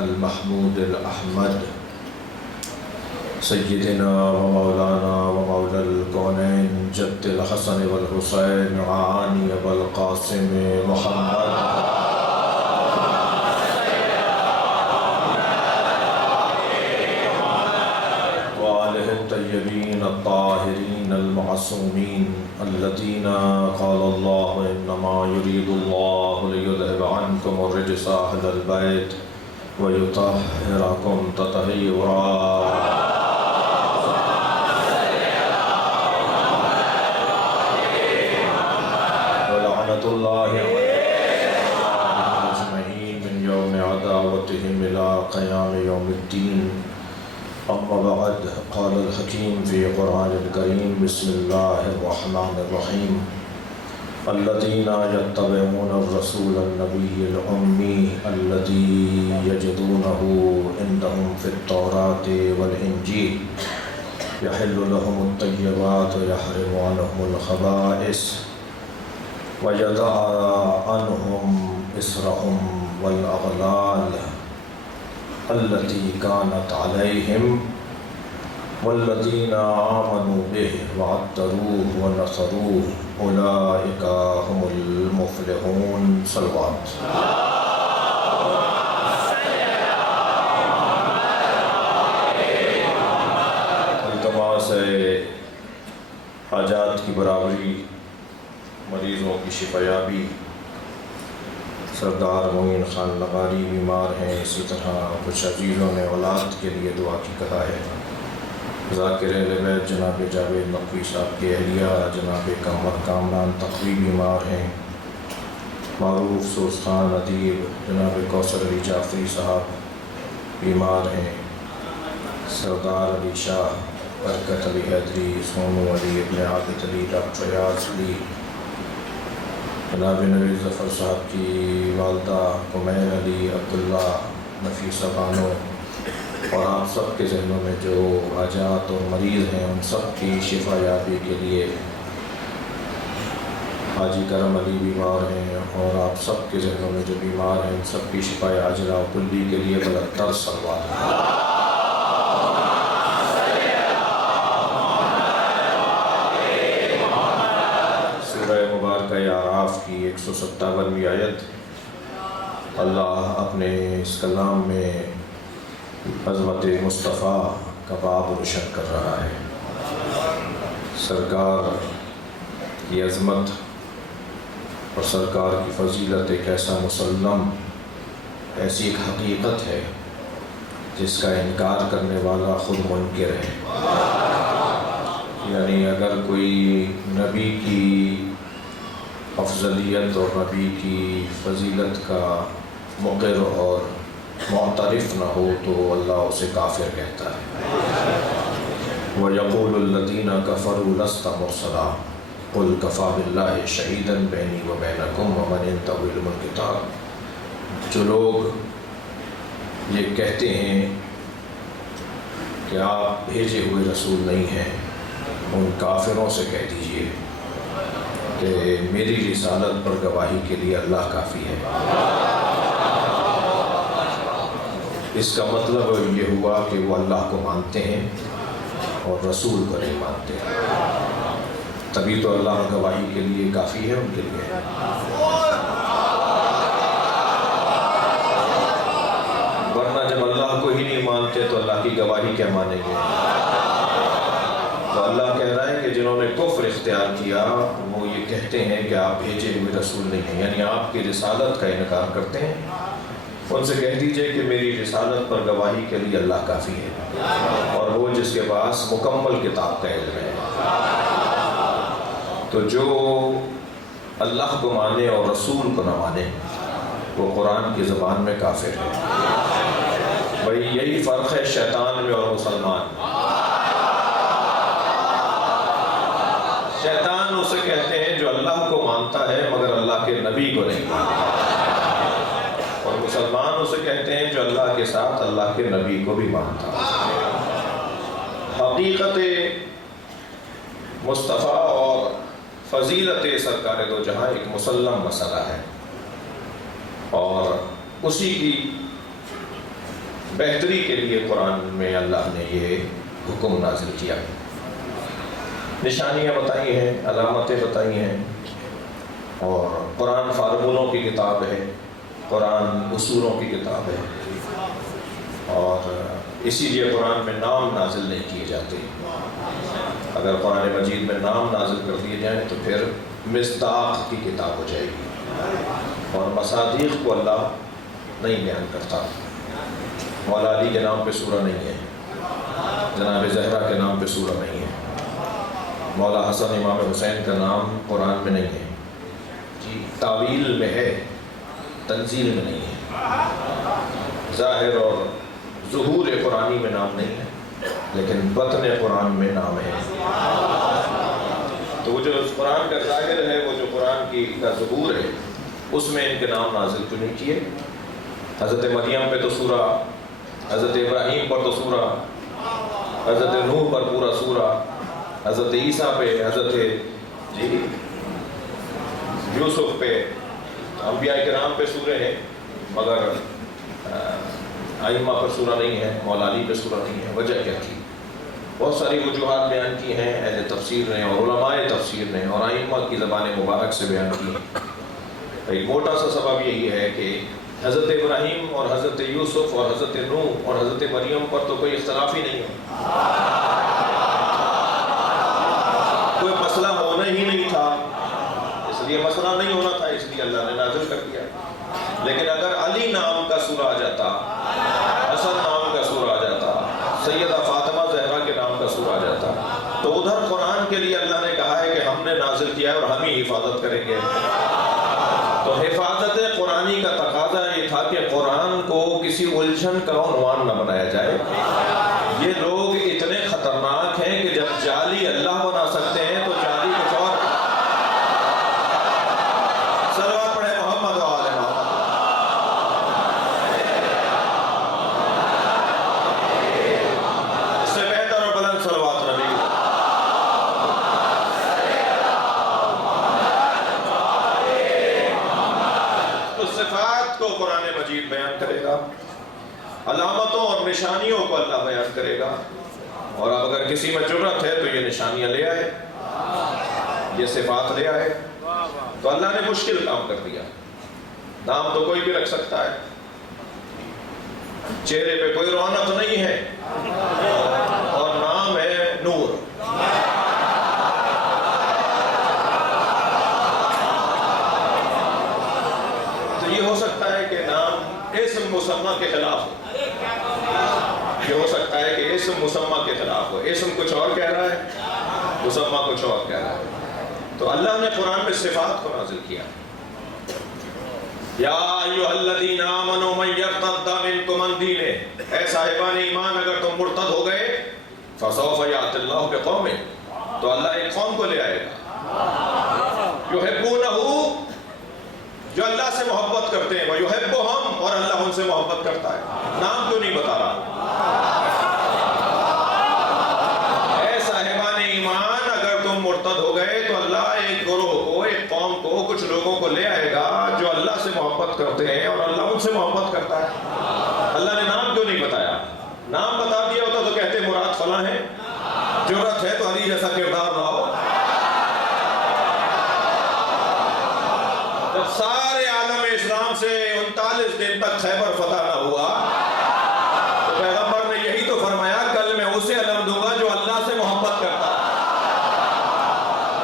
المحمود الأحمد سيدنا ومولانا ومولى الكونين جد الحسن والحسين عاني أبا القاسم محمد وآله الطيبين الطاهرين المعصومين الذين قال الله إنما يريد الله ليذهب عنكم الرجس أهل البيت ويطهركم تطهيرا. الله أجمعين من يوم عداوتهم إلى قيام يوم الدين. أما بعد قال الحكيم في قرآن الكريم بسم الله الرحمن الرحيم الذين يتبعون الرسول النبي الأمي الذي يجدونه عندهم في التوراة والإنجيل يحل لهم الطيبات ويحرم عنهم الخبائث وَيَضَعَ عَنْهُمْ إِصْرَهُمْ وَالْأَغْلَالَ الَّتِي كَانَتْ عَلَيْهِمْ وَالَّذِينَ آمَنُوا بِهِ وَعَزَّرُوهُ وَنَصَرُوهُ أُولَئِكَ هُمُ الْمُفْلِحُونَ. صلوات. التماس حاجات کی برابری، مریضوں کی شفایابی. سردار معین خان لغاری بیمار ہیں، اسی طرح کچھ عزیزوں نے اولاد کے لیے دعا کی کہا ہے. ذاکر اہل بیت جناب جاوید نقوی صاحب کی اہلیہ جناب قمر کامران تقوی بیمار ہیں. معروف سوز خان ادیب جناب کوثر علی جعفری صاحب بیمار ہیں. سردار علی شاہ، برکت علی حیدری، سونو علی، ابن عابد علی، ڈاکٹر ریاض علی، جناب نوید ظفر صاحب کی والدہ کمیل علی، عبداللہ، نفیسہ بانو، اور آپ سب کے ذہنوں میں جو حاجات اور مریض ہیں ان سب کی شفا یابی کے لیے. حاجی کرم علی بیمار ہیں، اور آپ سب کے ذہنوں میں جو بیمار ہیں ان سب کی شفا عاجلہ و کلی کے لیے بلندتر صلوات. اعراف کی 157ویں آیت. اللہ اپنے اس کلام میں عظمت مصطفیٰ کا باب روشن کر رہا ہے. سرکار کی عظمت اور سرکار کی فضیلت ایک ایسا مسلم، ایسی ایک حقیقت ہے جس کا انکار کرنے والا خود منکر ہے. یعنی اگر کوئی نبی کی افضلیت اور نبی کی فضیلت کا مقر اور معترف نہ ہو تو اللہ اسے کافر کہتا ہے. وَيَقُولُ الَّذِينَ كَفَرُوا لَسْتَ مُرْسَلًا قُلْ كَفَىٰ بِاللَّهِ شَهِيدًا بَيْنِي وَبَيْنَكُمْ وَمَنِ عنْدَهُ عِلْمُ الْكِتَابِ. جو لوگ یہ کہتے ہیں کہ آپ بھیجے ہوئے رسول نہیں ہیں، ان کافروں سے کہہ دیجئے کہ میری رسالت پر گواہی کے لیے اللہ کافی ہے. اس کا مطلب یہ ہوا کہ وہ اللہ کو مانتے ہیں اور رسول کو نہیں مانتے. تبھی تو اللہ گواہی کے لیے کافی ہے ان کے لیے. ورنہ جب اللہ کو ہی نہیں مانتے تو اللہ کی گواہی کیا مانیں گے؟ تو اللہ کہہ رہا ہے کہ جنہوں نے کفر اختیار کیا وہ یہ کہتے ہیں کہ آپ بھیجے ہوئے رسول نہیں ہیں، یعنی آپ کی رسالت کا انکار کرتے ہیں. ان سے کہہ دیجئے کہ میری رسالت پر گواہی کے لیے اللہ کافی ہے، اور وہ جس کے پاس مکمل کتاب کا علم ہے. تو جو اللہ کو مانے اور رسول کو نہ مانے وہ قرآن کی زبان میں کافر ہے. بھئی یہی فرق ہے شیطان میں اور مسلمان. شیطان اسے کہتے ہیں جو اللہ کو مانتا ہے مگر اللہ کے نبی کو نہیں مانتا، اور مسلمان اسے کہتے ہیں جو اللہ کے ساتھ اللہ کے نبی کو بھی مانتا ہے. حقیقت مصطفیٰ اور فضیلت سرکار دو جہاں ایک مسلم مسئلہ ہے، اور اسی کی بہتری کے لیے قرآن میں اللہ نے یہ حکم نازل کیا، نشانیاں بتائی ہیں، علامتیں بتائی ہیں، اور قرآن فارمولوں کی کتاب ہے، قرآن اصولوں کی کتاب ہے، اور اسی لیے قرآن میں نام نازل نہیں کیے جاتے۔ اگر قرآن مجید میں نام نازل کر دیے جائیں تو پھر مصداق کی کتاب ہو جائے گی، اور مصادیق کو اللہ نہیں بیان کرتا۔ مولا علی کے نام پہ سورہ نہیں ہے، جناب زہرا کے نام پہ سورہ نہیں ہے، مولا حسن امام حسین کا نام قرآن میں نہیں ہے، جی تعویل میں ہے، تنزیل میں نہیں ہے۔ ظاہر اور ظہور قرآنی میں نام نہیں ہے، لیکن بطن قرآن میں نام ہے۔ تو وہ جو قرآن کا ظاہر ہے، وہ جو قرآن کا ظہور ہے، اس میں ان کے نام نازل کیوں نہیں کیے؟ حضرت مریم پہ تو سورہ، حضرت ابراہیم پر تو سورہ، حضرت نوح پر پورا سورہ، حضرت عیسیٰ پہ، حضرت یوسف پہ، انبیاء کرام پہ سورے ہیں، مگر ائمہ پر سورہ نہیں ہے، مولا علی پہ سورہ نہیں ہے۔ وجہ کیا تھی؟ بہت ساری وجوہات بیان کی ہیں اہل تفسیر نے اور علماء تفسیر نے اور ائمہ کی زبان مبارک سے بیان کی ہیں۔ ایک موٹا سا سبب یہی ہے کہ حضرت ابراہیم اور حضرت یوسف اور حضرت نوح اور حضرت مریم پر تو کوئی اختلاف ہی نہیں ہے، کوئی مسئلہ ہونا ہی نہیں تھا، اس لیے مسئلہ نہیں ہونا تھا، اس لیے اللہ نے نازل کر دیا۔ لیکن اگر علی نام کا سورہ آ جاتا، حسن نام کا سورہ آ جاتا، سیدہ فاطمہ زہرا کے نام کا سورہ آ جاتا، تو ادھر قرآن کے لیے اللہ نے کہا ہے کہ ہم نے نازل کیا ہے اور ہم ہی حفاظت کریں گے۔ تو حفاظت قرآنی کا تقاضا یہ تھا کہ قرآن کو کسی الجھن کا عنوان نہ بنایا جائے۔ یہ لوگ اتنے خطرناک ہیں کہ جب جعلی اللہ بنا سکتے ہیں تو جعلی کچھ اور۔ صلوات پڑھے محمد و آل محمد۔ اس سے بہتر اور بلند صلوات نبی۔ تو صفات کو قرآن مجید بیان کرے گا، علامتوں اور نشانیوں کو اللہ بیان کرے گا، اور اب اگر کسی میں جرت ہے تو یہ نشانیاں لے آئے، یہ صفات لے آئے۔ تو اللہ نے مشکل کام کر دیا۔ نام تو کوئی بھی رکھ سکتا ہے، چہرے پہ کوئی رونق نہیں ہے، اور نام ہے نور۔ تو یہ ہو سکتا ہے کہ نام اسم مسمى کے خلاف ہو، یہ ہو سکتا ہے کہ اسم مسمى کے خلاف ہو، اسم کچھ اور کہہ رہا ہے، مسمى کچھ اور کہہ رہا ہے۔ تو اللہ نے قرآن میں صفات کو نازل کیا۔ یا ایھا الذین آمنوا من یرتد منکم عن دینہ، اے صاحبان ایمان اگر تم مرتد ہو گئے، فسوف یأتی اللہ بقوم، تو اللہ ایک قوم کو لے آئے گا، یحبونہ، جو اللہ سے محبت کرتے ہیں، ویحبہم، اور اللہ ان سے محبت کرتا ہے۔ نام کیوں نہیں بتا رہا؟ اے صاحبان ایمان اگر تم مرتد ہو گئے تو اللہ ایک گروہ کو، ایک قوم کو، کچھ لوگوں کو لے آئے گا جو اللہ سے محبت کرتے ہیں اور اللہ ان سے محبت کرتا ہے۔ اللہ نے نام کیوں نہیں بتایا؟ نام بتا دیا ہوتا تو کہتے مراد فلاں ہے، جرت ہے تو علی جیسا کردار نہ ہو۔ جب سارے عالم اسلام سے 39 دن تک خیبر فتح نہ ہوا تو پیغمبر نے یہی تو فرمایا، کل میں اسے علم دوں گا جو اللہ سے محبت کرتا ہے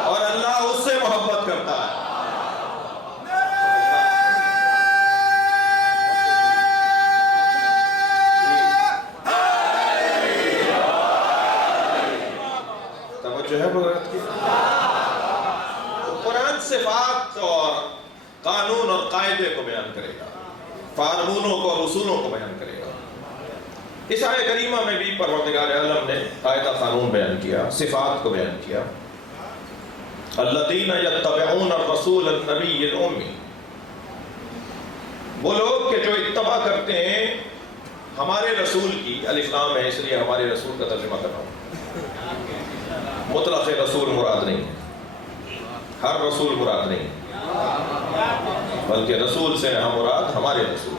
اور اللہ اس سے محبت کرتا ہے۔ توجہ ہے بغیرت کی؟ قرآن صفات اور قانون اور قاعدے کو بیان کرے گا، فارمولوں کو اور اصولوں کو بیان کرے گا۔ اس آیہ کریمہ میں بھی پروردگار عالم نے قاعدہ قانون بیان کیا، صفات کو بیان کیا۔ الذین یتبعون الرسول النبی الامی، وہ لوگ کہ جو اتباع کرتے ہیں ہمارے رسول کی، الف لام ہے اس لیے ہمارے رسول کا ترجمہ کر رہا ہوں، مطلق رسول مراد نہیں ہے، ہر رسول مراد نہیں ہے، بلکہ رسول سے ہم مراد ہمارے رسول۔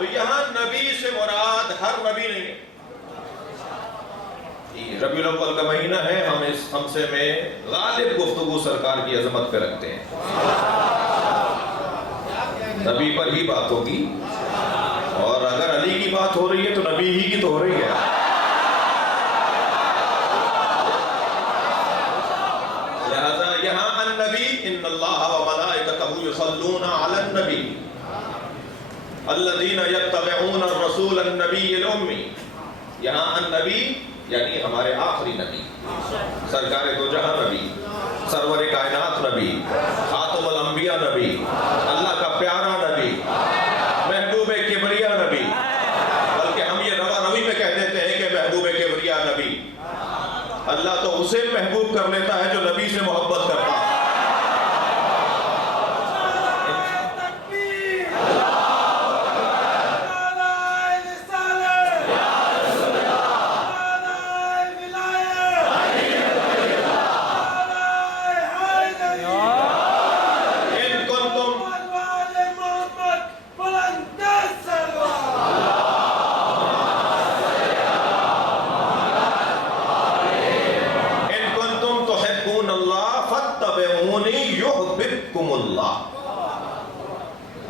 تو یہاں نبی سے مراد ہر نبی نہیں ہے. ربیع الاول کا مہینہ ہے، ہم سے میں غالب گفتگو سرکار کی عظمت پہ رکھتے ہیں. نبی پر ہی بات ہوگی، اور اگر علی کی بات ہو رہی ہے تو نبی ہی کی تو ہو رہی ہے. لہذا یہاں النبی ان اللہ وملائکتہ یصلون علی النبی الذین یتبعون الرسول النبی الامی. یہاں النبی یعنی ہمارے آخری نبی، سرکار دو جہاں نبی، سرور کائنات نبی، خاتم الانبیاء نبی، اللہ کا پیارا نبی، محبوب کبریا نبی. بلکہ ہم یہ روا روی میں کہہ دیتے ہیں کہ محبوب کبریا نبی. اللہ تو اسے محبوب کر لیتا ہے جو نبی سے محبت کرتا ہے.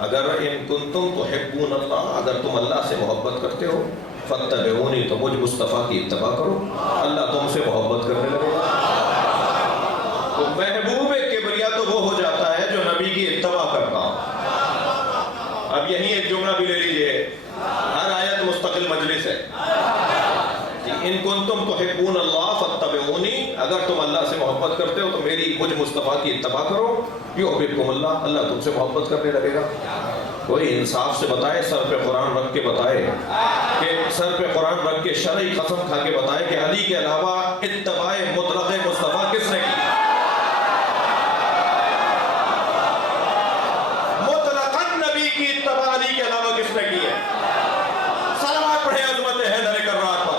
اگر ان کنتم تحبون اللہ، اگر تم اللہ سے محبت کرتے ہو، فاتبعونی، تو مجھ مصطفیٰ کی اتباع کرو، اللہ تم سے محبت کرنے لگے گا. تو محبوب کبریا تو وہ ہو جاتا ہے جو نبی کی اتباع کرتا ہوں. اب یہیں ایک جملہ بھی لے لیجئے، ہر آیت مستقل مجلس ہے. ان کنتم تحبون اللہ فاتبعونی، اگر تم اللہ سے محبت کرتے ہو تو میری مجھ مصطفیٰ کی اتباع کرو، یحببکم اللہ، اللہ تم سے محبت کرنے لگے گا. کوئی انصاف سے بتائے، سر پہ قرآن رکھ کے بتائے، کہ سر پہ قرآن رکھ کے شرعی قسم کھا کے بتائے کہ علی کے علاوہ اتباع مطلق مصطفیٰ کس نے کی؟ مطلقاً نبی کی اتباع علی کے علاوہ کس نے کی ہے؟ صلوات پڑھیں عظمت حیدر کرار پر.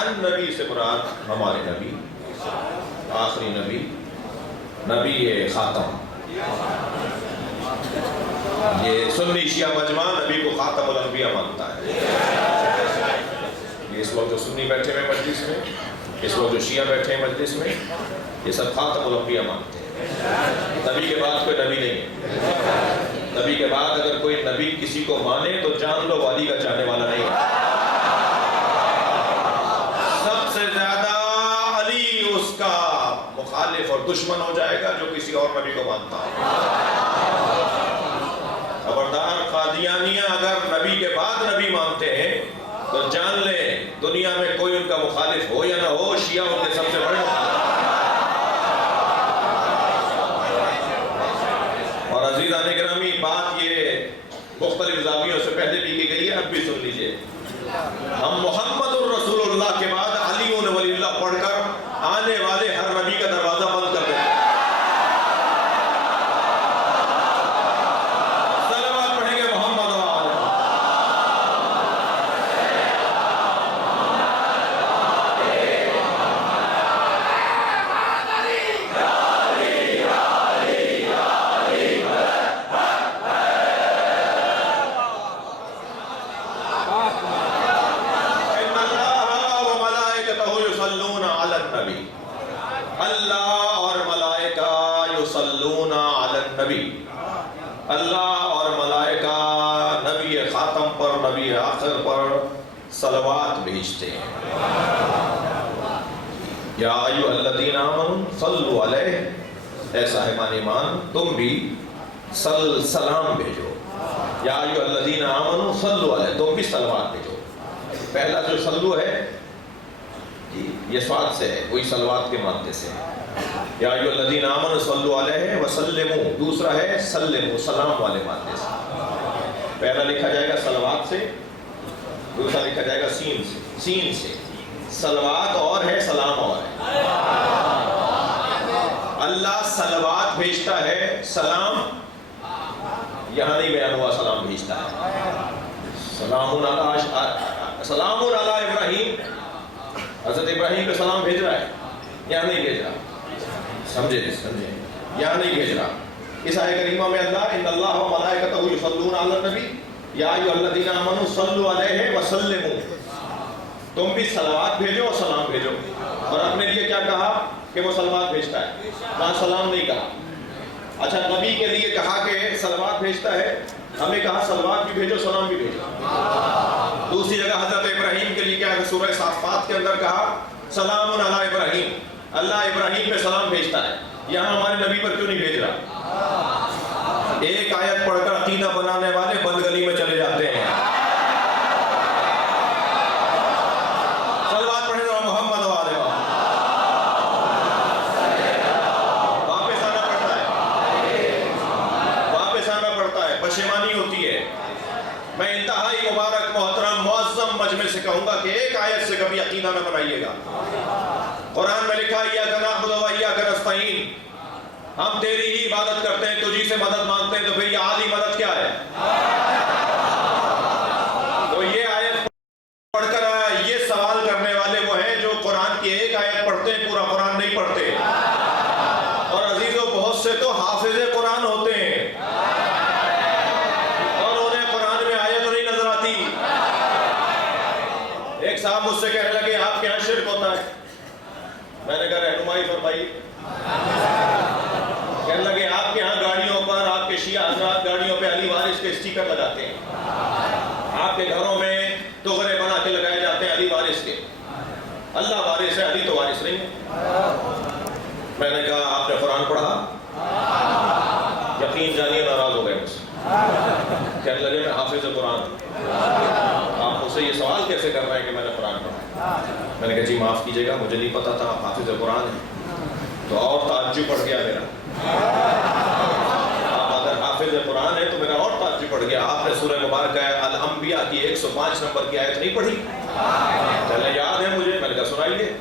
النبی سے مراد ہمارے نبی، آخری نبی، نبی خاتم. یہ سنی شیعہ مجمع نبی کو خاتم الانبیاء مانتا ہے. یہ اس وقت جو سنی بیٹھے ہیں مجلس میں، اس وقت جو شیعہ بیٹھے ہیں مجلس میں، یہ سب خاتم الانبیاء مانتے ہیں. نبی کے بعد کوئی نبی نہیں ہے. نبی کے بعد اگر کوئی نبی کسی کو مانے تو جان لو علی کا چاہنے والا نہیں ہے. سب سے زیادہ علی اس کا مخالف اور دشمن ہو جائے گا جو کسی اور نبی کو مانتا ہے. خبردار قادیانیہ اگر نبی کے بعد نبی مانتے ہیں تو جان لیں دنیا میں کوئی ان کا مخالف ہو یا نہ ہو، شیعہ ان کے سب سے بڑے مخالف. اور عزیزان گرامی، بات یہ مختلف زاویوں سے پہلے بھی کی گئی ہے، اب بھی سن لیجئے. ہم محمد الرسول اللہ کے بعد علی ولی اللہ پڑھ کر آنے والے ہر نبی کا دروازہ بند کر دیتے ہیں. صلوات پڑھیں گے محمد وآلہ. اللہ اور ملائکہ یصلون علی النبی، اللہ اور ملائکہ نبی خاتم پر، نبی آخر پر صلوات بھیجتے ہیں. یا ایھا الذین آمنوا صلوا علیہ اے صاحبان ایمان تم بھی سلام بھیجو، یا ایھا الذین آمنوا صلوا علیہ، تم بھی صلوات بھیجو۔ پہلا جو صلو ہے یہ سواد سے ہے، وہی صلوات کے مادے سے ہے، یا ایھا الذین آمنوا صلوا علیہ وسلموا، دوسرا ہے سلموا، سلام والے مادے سے۔ پہلا لکھا جائے گا صلوات سے، دوسرا لکھا جائے گا سین سے۔ صلوات اور ہے، سلام اور ہے۔ اللہ صلوات بھیجتا ہے، سلام یہاں نہیں بیان ہوا، سلام بھیجتا ہے۔ سلام علی ابراہیم، حضرت ابراہیم پہ سلام بھیج رہا ہے، یہاں نہیں بھیج رہا، سمجھے یہاں نہیں بھیج رہا۔ اس آیت کریمہ میں اللہ ان اللہ و ملائکتہ یصلون علی النبی یا ایھا الذین آمنوا صلوا علیہ وسلموا، تم بھی صلوات بھیجو اور سلام بھیجو۔ اور اپنے لیے کیا کہا کہ وہ صلوات بھیجتا ہے، وہاں سلام نہیں کہا۔ اچھا نبی کے لیے کہا کہ صلوات بھیجتا ہے، ہمیں کہا صلوات بھی بھیجو سلام بھی بھیجو۔ دوسری جگہ حضرت ابراہیم کے لیے کیا ہے، سورہ صافات کے اندر کہا سلام علی ابراہیم، اللہ ابراہیم پہ سلام بھیجتا ہے، یہاں ہمارے نبی پر کیوں نہیں بھیج رہا؟ ایک آیت پڑھ کر عقیدہ بنانے والے بند گلی میں چلے جاتے ہیں۔ صلوات پڑھیں ذرا محمد و آل محمد۔ واپس آنا پڑتا ہے، واپس آنا پڑتا ہے، پشیمانی ہوتی ہے۔ میں انتہائی مبارک محترم معظم مجمع سے کہوں گا کہ ایک آیت سے کبھی عقیدہ نہ بنائیے گا۔ قرآن میں لکھا ایاک نعبد و ایاک نستعین، ہم تیری ہی عبادت کرتے ہیں، تجھی سے مدد مانگتے ہیں، تو پھر یہ عالی مدد کیا ہے؟ تو یہ آیت پڑھ کر یہ سوال کرنے والے وہ ہیں جو قرآن کی ایک آیت پڑھتے ہیں، پورا قرآن نہیں پڑھتے۔ اور عزیزوں بہت سے تو حافظ قرآن ہوتے ہیں اور انہیں قرآن میں آیت نہیں نظر آتی۔ ایک صاحب مجھ سے کہنے لگے آپ کے یہاں شرک ہوتا ہے، میں نے کہا رہنمائی فرمائی۔ کہنے لگے آپ کے ہاں گاڑیوں پر، آپ کے شیعہ حضرات گاڑیوں پہ علی وارث کے اسٹیکر لگاتے ہیں، آپ کے گھروں میں تغرے بنا کے لگائے جاتے ہیں علی وارث کے، اللہ وارث ہے، علی تو وارث نہیں ہے۔ میں نے کہا آپ نے قرآن پڑھا؟ یقین جانیے ناراض ہو گئے مجھ سے، کہنے لگے میں حافظ قرآن ہوں، آپ مجھ سے یہ سوال کیسے کر رہے ہیں کہ میں نے قرآن پڑھا؟ میں نے کہا جی معاف کیجیے گا، مجھے نہیں پتا تھا آپ حافظ قرآن ہیں۔ تو اور تعجب پڑ گیا میرا، آپ اگر حافظ قرآن ہے تو میرا اور تعجب پڑ گیا، آپ نے سورہ مبارکہ الانبیاء کی 105 نمبر کی آیت نہیں پڑھی؟ چلے یاد ہے مجھے، میں نے کہا سنائیے۔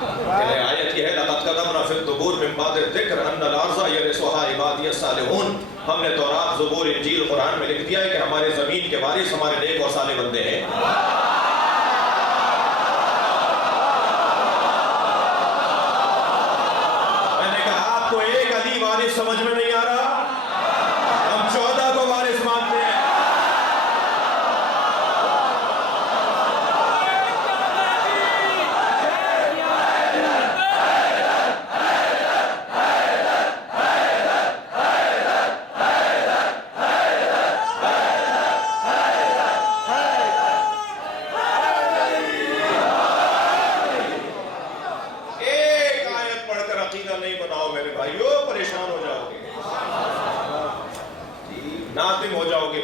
کہ آیت یہ ہے لقد كتبنا في الزبور من بعد الذکر ان الارض يرثها عبادی الصالحون، ہم نے تورات زبور انجیل قرآن میں لکھ دیا ہے کہ ہمارے زمین کے وارث ہمارے نیک اور صالح بندے ہیں۔ میں نے کہا آپ کو ایک علی وارث سمجھ میں نہیں آ رہا، ہم 14 کو وارث مانتے ہیں۔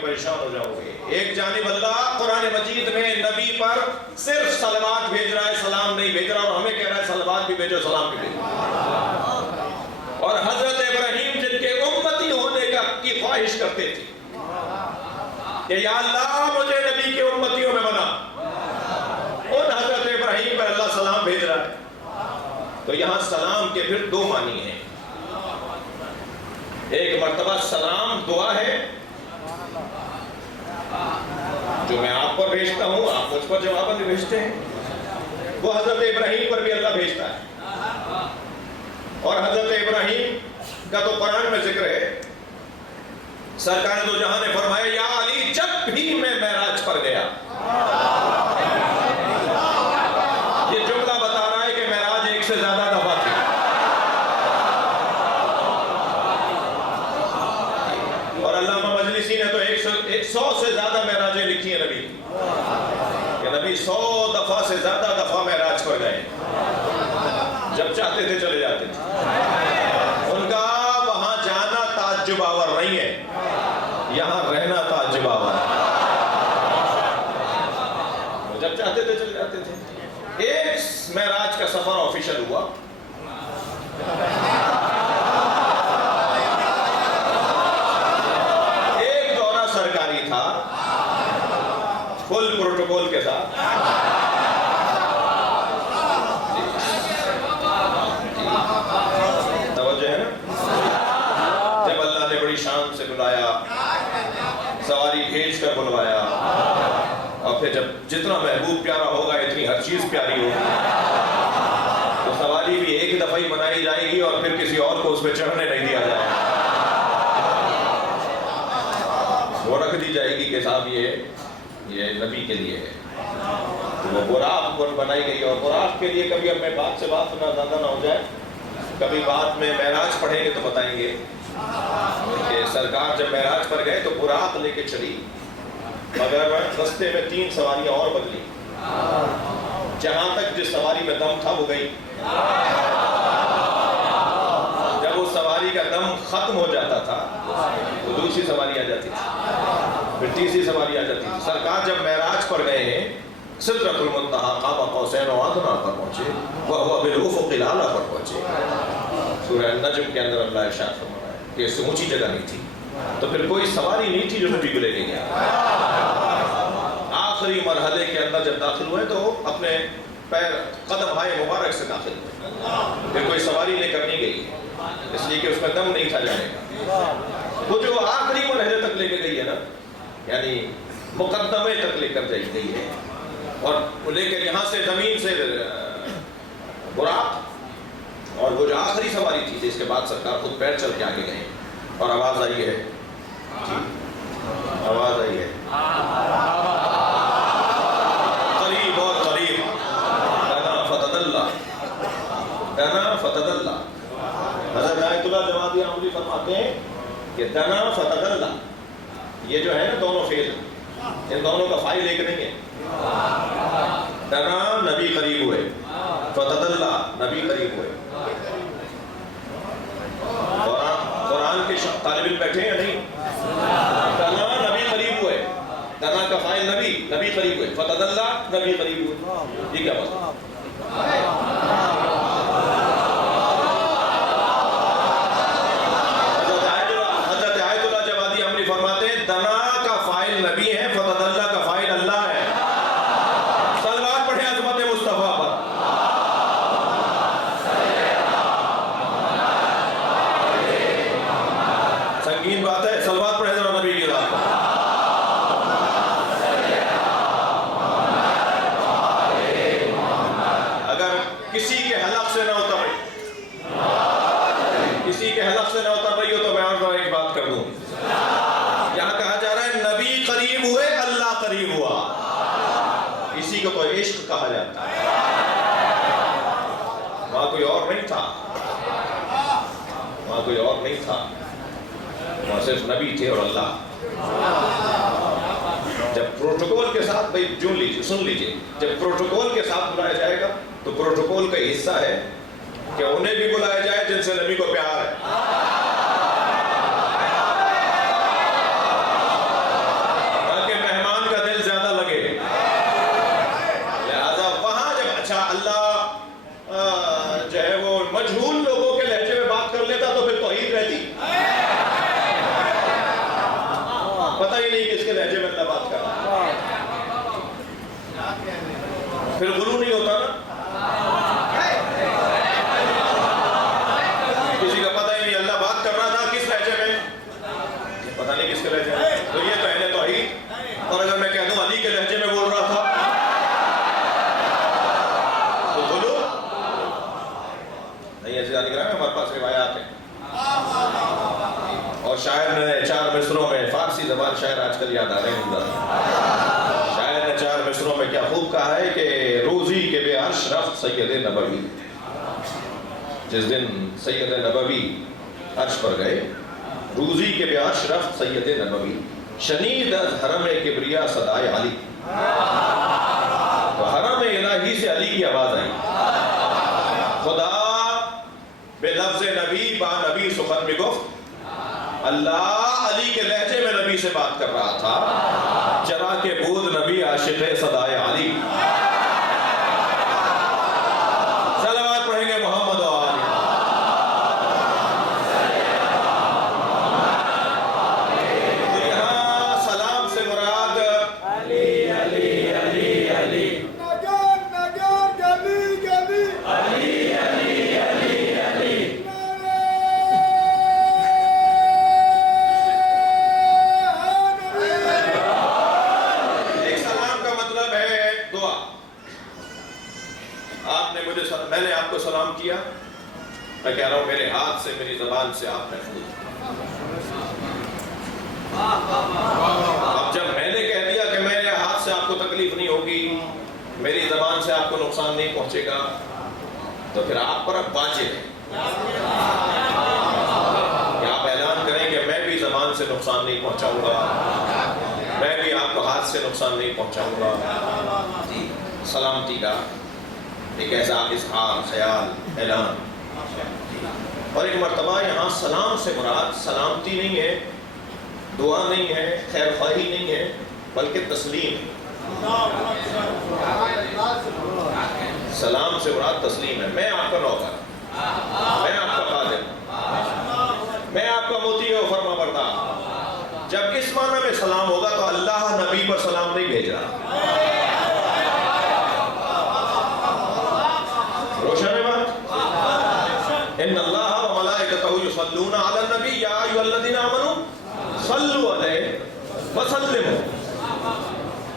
پریشان ہو جاؤ گے۔ ایک جانب اللہ قرآن مجید میں نبی پر صرف صلوات بھیج رہا ہے، سلام نہیں بھیج رہا، اور ہمیں کہہ رہا ہے صلوات بھی بھیجو سلام بھی بھیجو۔ اور حضرت ابراہیم جن کے امتی ہونے کی خواہش کرتے تھے کہ یا اللہ مجھے نبی کے امتیوں میں بنا، ان حضرت ابراہیم پر اللہ سلام بھیج رہا ہے۔ تو یہاں سلام کے پھر دو معنی ہیں، ایک مرتبہ سلام دعا ہے جو میں آپ پر بھیجتا ہوں، آپ مجھ پر جواباً بھی بھیجتے ہیں، وہ حضرت ابراہیم پر بھی اللہ بھیجتا ہے۔ اور حضرت ابراہیم کا تو قرآن میں ذکر ہے، سرکار دو جہاں نے فرمایا یا علی جب بھی میں معراج پر گیا، یہ جملہ بتا رہا ہے کہ معراج ایک سے زیادہ دفعہ تھی۔ اور علامہ مجلسی نے تو 100 سے زیادہ معراجیں لکھی ہیں نبی کہ نبی 100 دفعہ سے زیادہ دفعہ معراج پر گئے، جب چاہتے تھے چلے جاتے تھے۔ ان کا تعجب آور نہیں ہے، یہاں رہنا تعجب آور ہے۔ جب چاہتے تھے چل جاتے تھے۔ ایک معراج کا سفر آفیشل ہوا، ایک دورہ سرکاری تھا فل پروٹوکول کے ساتھ۔ توجہ ہے نا؟ جب اللہ نے بڑی شان سے بلایا، سواری بھیج کر بلوایا، اور پھر جب جتنا محبوب پیارا ہوگا اتنی ہر چیز پیاری ہوگی، تو سواری بھی ایک دفعہ ہی بنائی جائے گی اور پھر کسی اور کو اس پہ چڑھنے نہیں دیا جائے گا۔ وہ رکھ دی جائے گی کہ صاحب یہ نبی کے لیے ہے۔ وہ براق بنائی گئی، اور براق کے لیے کبھی اپنے بات سے بات نہ زیادہ نہ ہو جائے، کبھی بعد میں معراج پڑھیں گے تو بتائیں گے کہ سرکار جب معراج پر گئے تو براق لے کے چلی، مگر رستے میں 3 سواریاں اور بدلی، جہاں تک جس سواری میں دم تھا وہ گئی۔ جب اس سواری کا دم ختم ہو جاتا تھا تو دوسری سواری آ جاتی تھی، پھر تیسری سواری آ جاتی تھی۔ سرکار جب معراج پر گئے ہیں، سدرۃ المنتہا قاب قوسین و ادنیٰ پر پہنچے، وَهُوَ بِالْأُفُقِ الْأَعْلَىٰ پر پہنچے۔ سورہ النجم کے اندر اللہ ارشاد فرما رہا ہے کہ اس سے اونچی جگہ نہیں تھی، تو پھر کوئی سواری نہیں تھی جو نبی کو لے کے گیا۔ آخری مرحلے کے اندر جب داخل ہوئے تو اپنے قدم ہائے مبارک سے داخل ہوئے، پھر کوئی سواری لے کر نہیں گئی، اس لیے کہ اس میں دم نہیں تھا جانے کا۔ وہ جو آخری مرحلے تک لے کے گئی ہے نا، یعنی مقدمے تک لے کر گئی ہے، اور وہ لے کر یہاں سے زمین سے براق، اور وہ جو آخری سواری تھی جس کے بعد سرکار خود پیر چل کے آگے گئے، اور آواز آئی ہے، آواز آئی ہے، قریب اور قریب، دنا فتدلہ، دنا فتدلہ۔ حضرت آیت اللہ جماعتی عمری فرماتے ہیں کہ دنا فتدلہ، یہ جو ہے نا دونوں فعل، ان دونوں کا فاعل ایک نہیں ہے۔ دنا نبی قریب ہوئے، فتدلہ نبی قریب ہوئے۔ قرآن کے طالب علم بیٹھے یا نہیں؟ دنا نبی قریب ہوئے، دنا کا فاعل نبی، نبی قریب ہوئے، فتدلہ نبی قریب ہوئے۔ یہ کیا بات؟ حضرت آیت اللہ جوادی عمری فرماتے ہیں دنا کا فاعل نبی ہے، فتدلہ کا فاعل اللہ ہے۔ صلوات پڑھیں عظمت مصطفیٰ پر۔ سنگین بات ہے، صلوات پڑھیں ذرا نبی کی ذات پر۔ اگر کسی کے حلق سے نہ اتر رہی، کسی کے حلق سے نہ اتر رہی ہو تو میں اور ایک بات کر دوں، یہاں کہا جا رہا ہے نبی قریب ہوئے، اللہ قریب ہوا، اسی کو تو عشق کہا جاتا ہے۔ وہاں کوئی اور نہیں تھا، وہاں کوئی اور نہیں تھا، وہاں صرف نبی تھے اور اللہ۔ جب پروٹوکول کے ساتھ، بھائی جو لیجیے سن لیجیے، جب پروٹوکول کے ساتھ بلایا جائے گا تو پروٹوکول کا حصہ ہے کہ انہیں بھی بلایا جائے جن سے نبی کو پیار ہے، تاکہ مہمان کا دل زیادہ لگے۔ لہذا وہاں جب اچھا اللہ جو ہے وہ مجہول لوگوں کے لہجے میں بات کر لیتا تو پھر توحید رہتی، پتہ ہی نہیں کس کے لہجے میں اللہ بات کر رہا ہے، پھر غلو نہیں ہوتا نا، کسی کا پتہ ہی نہیں اللہ بات کر رہا تھا کس لہجے میں، پتہ نہیں کس کے لہجے میں، تو یہ تو اہل توحید۔ اور اگر میں کہہ دوں علی کے لہجے میں بول رہا تھا تو غلو نہیں، ایسے یاد کرا ہے، ہمارے پاس روایات ہیں، اور شاعر نے 4 مصروں میں، فارسی زبان شاعر آج کل یاد آ رہے ہیں، شاعر نے 4 مصروں میں کیا خوب کہا ہے کہ روزی کے بے عرش رفت سید نبوی، جس دن سید نبوی عرش پر گئے، روزی کے بے عرش رفت سید نبوی، شنید از حرم کبریا صدائے علی، تو حرم الہی سے علی کی آواز آئی، خدا بے لفظ نبی با نبی سخن میں گفت، اللہ علی کے لہجے میں نبی سے بات کر رہا تھا، چرا کے بود نبی عاشق صدائے علی. صلوات پڑھیں گے محمد و علی. تو یہاں سلام سے مراد علی علی علی علی، نگر نگر گلی گلی علی علی علی علی. ایک سلام کا مطلب ہے دعا. آپ نے مجھے میں نے آپ کو سلام کیا، میں کہہ رہا ہوں میرے ہاتھ سے میری زبان سے آپ محفوظ. اب جب میں نے کہہ دیا کہ میرے ہاتھ سے آپ کو تکلیف نہیں ہوگی، میری زبان سے آپ کو نقصان نہیں پہنچے گا، تو پھر آپ پر اب واجب ہے کہ آپ اعلان کریں کہ میں بھی زبان سے نقصان نہیں پہنچاؤں گا، میں بھی آپ کو ہاتھ سے نقصان نہیں پہنچاؤں گا. سلامتی کا ایک ایسا اظہار، خیال، اعلان. اور ایک مرتبہ یہاں سلام سے مراد سلامتی نہیں ہے، دعا نہیں ہے، خیر خواہی نہیں ہے، بلکہ تسلیم ہے. سلام سے مراد تسلیم ہے. میں آپ کا نوکر، میں آپ کا خادم، میں آپ کا مطیع و فرما بردار. جب اس معنی میں سلام ہوگا تو اللہ نبی پر سلام نہیں بھیج رہا. روشن ہے بات؟ ان اللہ و ملائکتہ یصلون علی النبی یا ایھا الذین آمنوا صلوا علیہ وسلموا.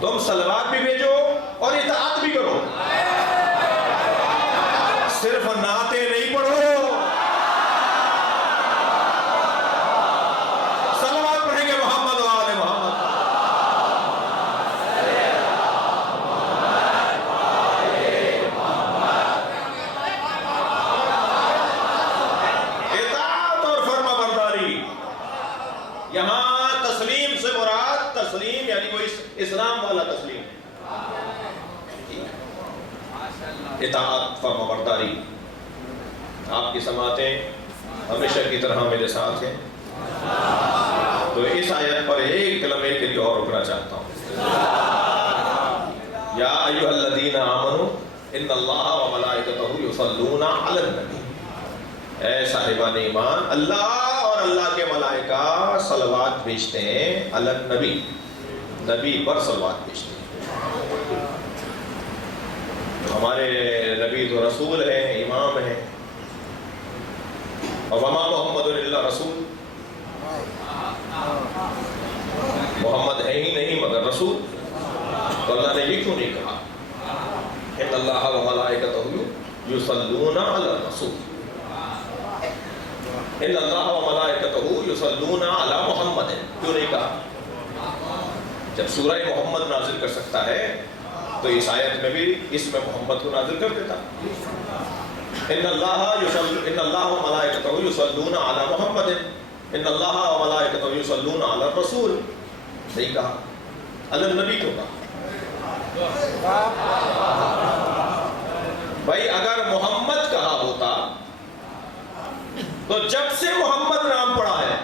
تم صلوات بھی بھیجو اور اطاعت بھی کرو، صرف نعتیں نہیں پڑھو. صلوات پڑھیں گے محمد و آل محمد. اطاعت اور فرما برداری. یہاں تسلیم سے مراد تسلیم یعنی کوئی اسلام والا تسلیم، اطاعت فرما برداری. آپ کی سماعتیں ہمیشہ کی طرح میرے ساتھ ہیں. تو اس آیت پر ایک کلمے کے لیے اور رکنا چاہتا ہوں. یا ایھا الذین آمنوا ان اللہ و ملائکتہ یصلون علی النبی. اے صاحبان ایمان، اللہ اور اللہ کے ملائکہ صلوات بھیجتے ہیں علی النبی، نبی پر صلوات بھیجتے ہیں. ہمارے نبی تو رسول ہیں، امام ہیں. اور وما محمد الا رسول، محمد ہے ہی نہیں مگر رسول. تو اللہ نے یہ کیوں نہیں کہا ان اللہ و ملائکتہ یصلون علی الرسول، ان اللہ و ملائکتہ یصلون علی محمد؟ کیوں نہیں کہا؟ جب سورہ محمد نازل کر سکتا ہے تو اس آیت میں بھی اس میں محمد کو نازل کر دیتا. ان اللہ و ملائکتہ یصلون علی محمد، ان اللہ و ملائکتہ یصلون علی الرسول. نہیں کہا، علی النبی کیوں کہا؟ بھائی اگر محمد کہا ہوتا تو جب سے محمد نام پڑا ہے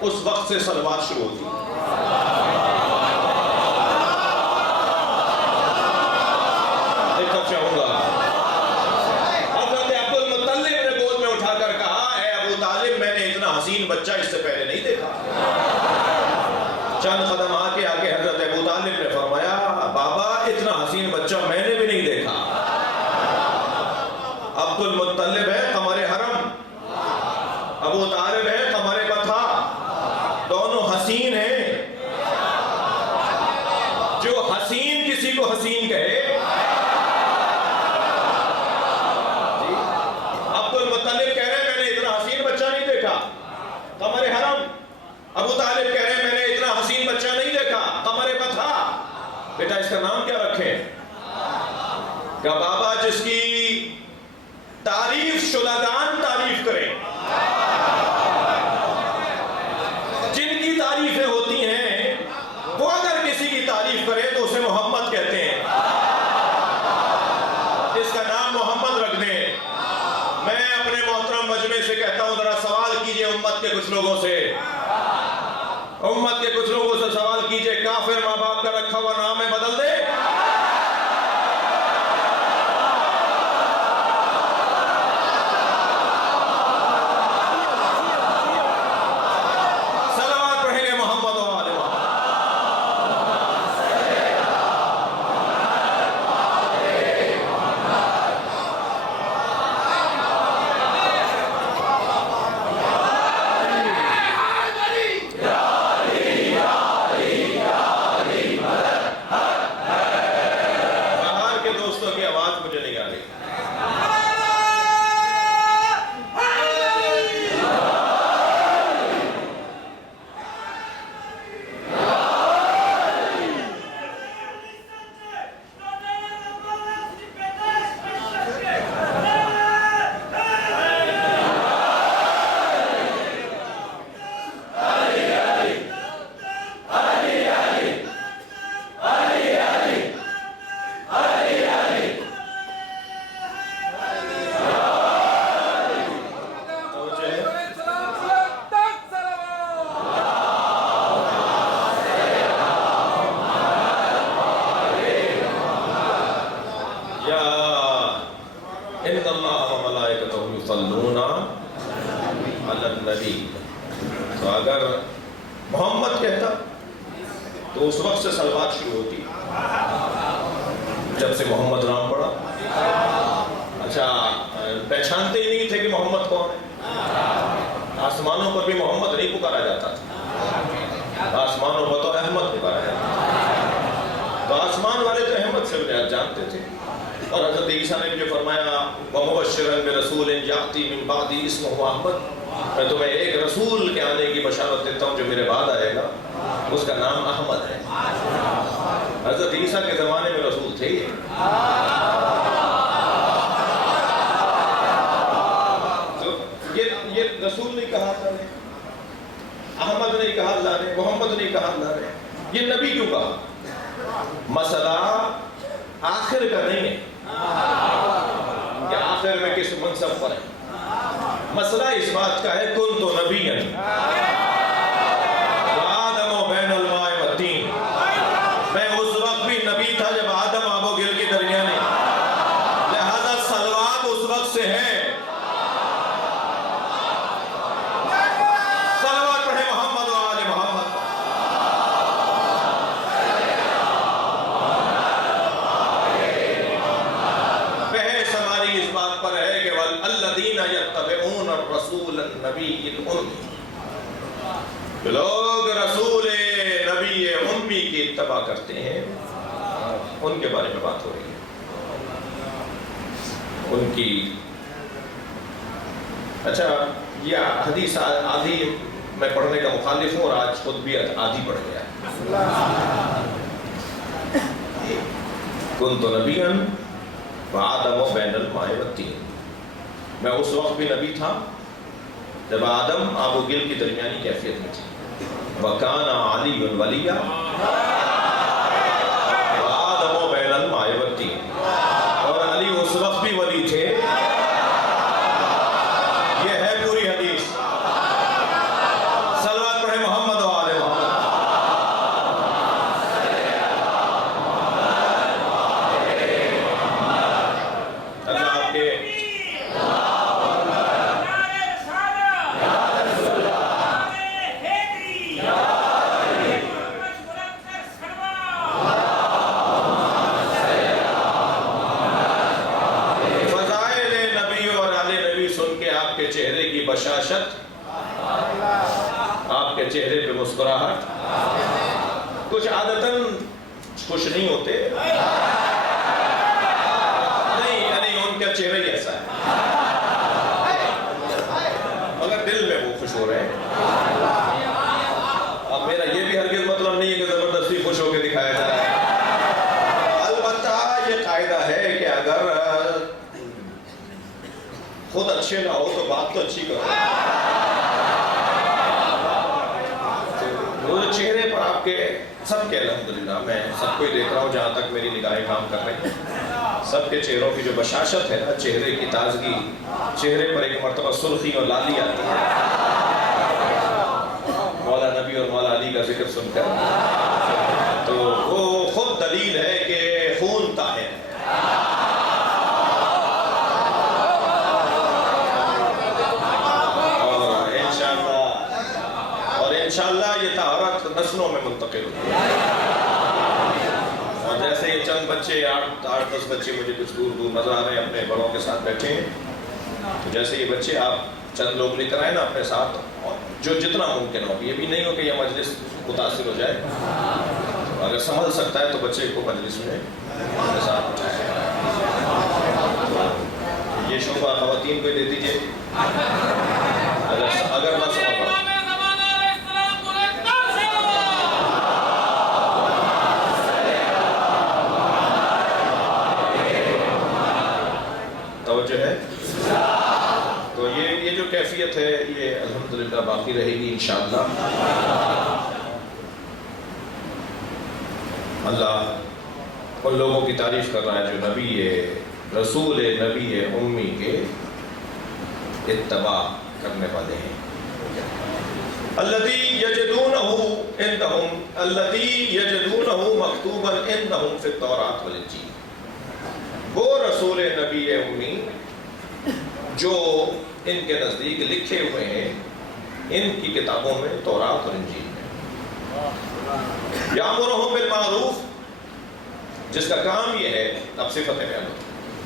اس وقت سے صلوات شروع ہوتی. چاہوں گا حضرت عبد المطلب نے گود میں اٹھا کر کہا، اے ابو طالب، میں نے اتنا حسین بچہ اس سے پہلے نہیں دیکھا. چند قدم آگے حضرت ابو طالب نے فرمایا، بابا اتنا حسین بچہ میں نے بھی نہیں دیکھا. عبد المطلب ہے قمر حرم، ابو طالب ہے قمر بطھا، دونوں حسین ہیں. جو حسین کسی کو حسین کہے، قمر حرم، ابو طالب کہہ رہے ہیں میں نے اتنا حسین بچہ نہیں دیکھا، قمر بطھا. بیٹا اس کا نام کیا رکھیں؟ کہ بابا جس کی تعریف شدگان تعریف کریں، جن کی تعریفیں ہوتی ہیں وہ اگر کسی کی تعریف کرے تو اسے محمد کہتے ہیں. اس کا نام محمد رکھ دیں. میں اپنے محترم مجمع سے کہتا ہوں ذرا سوال کیجئے امت کے کچھ لوگوں سے، امت کے کچھ لوگوں سے سوال کیجئے، کافر ماں باپ کا رکھا ہوا نام ہے، بدل دے؟ صلوات پڑھیں گے محمد و آل محمد۔ باہر کے دوستوں کی آواز مجھے نہیں آ رہی۔ ان اللہ و ملائکتہ یصلون علی النبی۔ تو اگر محمد کہتا تو اس وقت سے صلوات شروع ہوتی، جب سے محمد نام پڑا۔ اچھا، پہچانتے ہی نہیں تھے کہ محمد کون ہے؟ آسمانوں پر بھی محمد نہیں پکارا جاتا تھا، آسمانوں پر تو احمد پکارا جاتا تھا۔ تو آسمان والے تو احمد سے بنیاد جانتے تھے۔ اور حضرت عیسیٰ نے مجھے فرمایا وَمُبَشِّرًا بِرَسُولٍ يَأْتِي مِن بَعْدِي اسْمُهُ احمد، میں تمہیں ایک رسول کے آنے کی بشارت دیتا ہوں جو میرے بعد آئے گا، اس کا نام احمد ہے۔ حضرت عیسیٰ کے زمانے میں رسول تھے یہ۔ تو یہ رسول نہیں کہا اللہ نے، احمد نہیں کہا اللہ نے، محمد نہیں کہا اللہ نے، یہ نبی کیوں کہا؟ مسئلہ آخر کا نہیں ہے کہ آخر میں کس منصب پر ہے، مسئلہ اس بات کا ہے کن تو نبی ہے آدم و بین الماء والتین، میں اس وقت بھی نبی تھا جب آدم آب و گل کے درمیان ہے، لہذا صلوات اس وقت سے ہے۔ صلوات پڑھے محمد و آل محمد۔ بحث ہماری اس بات پر ہے کہ والذین یتبعون الرسول النبی الأمی، لوگ رسول نبی امی کی اتباع کرتے ہیں، ان کے بارے میں بات ہو رہی ہے، ان کی۔ اچھا، یہ حدیث آدھی میں پڑھنے کا مخالف ہوں اور آج خود بھی آدھی پڑھ گیا ہے۔ کنت نبیا وآدم بین الماء والتین، میں اس وقت بھی نبی تھا جب آدم آب و گل کی درمیانی کیفیت میں تھی۔ وَكَانَ عَلِيٌّ وَلِيًّا وَآدَمُ بَيْنَ الْمَاءِ وَالتِّينِ، اور علی اس وقت بھی ولی تھے۔ یہ ہے پوری حدیث۔ صلوات پڑھے محمد و آل محمد۔ اللہ آپ کے چہرے کی بشاشت، آپ کے چہرے پہ مسکراہٹ، کچھ عادتاً خوش نہیں ہوتے، نہیں ان کا چہرہ ہی ایسا ہے، مگر دل میں وہ خوش ہو رہے ہیں۔ اب میرا یہ بھی ہرگز مطلب نہیں ہے کہ زبردستی خوش ہو کے دکھایا جائے، البتہ یہ قاعدہ ہے کہ اگر خود اچھے نہ ہو تو بات تو اچھی کرو۔ وہ چہرے پر آپ کے سب کے الحمدللہ، میں سب کو ہی دیکھ رہا ہوں جہاں تک میری نگاہیں کام کر رہی ہیں، سب کے چہروں کی جو بشاشت ہے نا، چہرے کی تازگی، چہرے پر ایک مرتبہ سرخی اور لالی آتی ہے، تو وہ خود دلیل ہے کہ خون طاہر ہے. اور انشاءاللہ یہ طہارت نسلوں میں منتقل ہوتی ہے. اور جیسے یہ چند بچے 8-10 بچے مجھے کچھ دور دور نظر آ رہے ہیں اپنے بڑوں کے ساتھ بیٹھے ہیں, تو جیسے یہ بچے آپ چند لوگ لے کر آئے نا اپنے ساتھ, جو جتنا ممکن ہو, یہ بھی نہیں ہو کہ یہ مجلس متاثر ہو جائے, اگر سنبھل سکتا ہے تو بچے کو مجلس میں اپنے ساتھ اٹھائے. یہ شعبہ خواتین کو دے دیجیے اگر نہ سنبھل. توجہ ہے. تو یہ جو کیفیت ہے یہ الحمدللہ باقی رہے گی انشاءاللہ. اللہ ان لوگوں کی تعریف کر رہا ہے جو نبی رسول نبی امی کے اتباع کرنے والے ہیں. الذی یجدونہ مکتوبا عندہم فی التوراۃ والانجیل. وہ رسول نبی امی جو ان کے نزدیک لکھے ہوئے ہیں ان کی کتابوں میں, تورات اور انجیل میں. یامرہم بالمعروف, جس کا کام یہ ہے, اب صفت ہے بیان,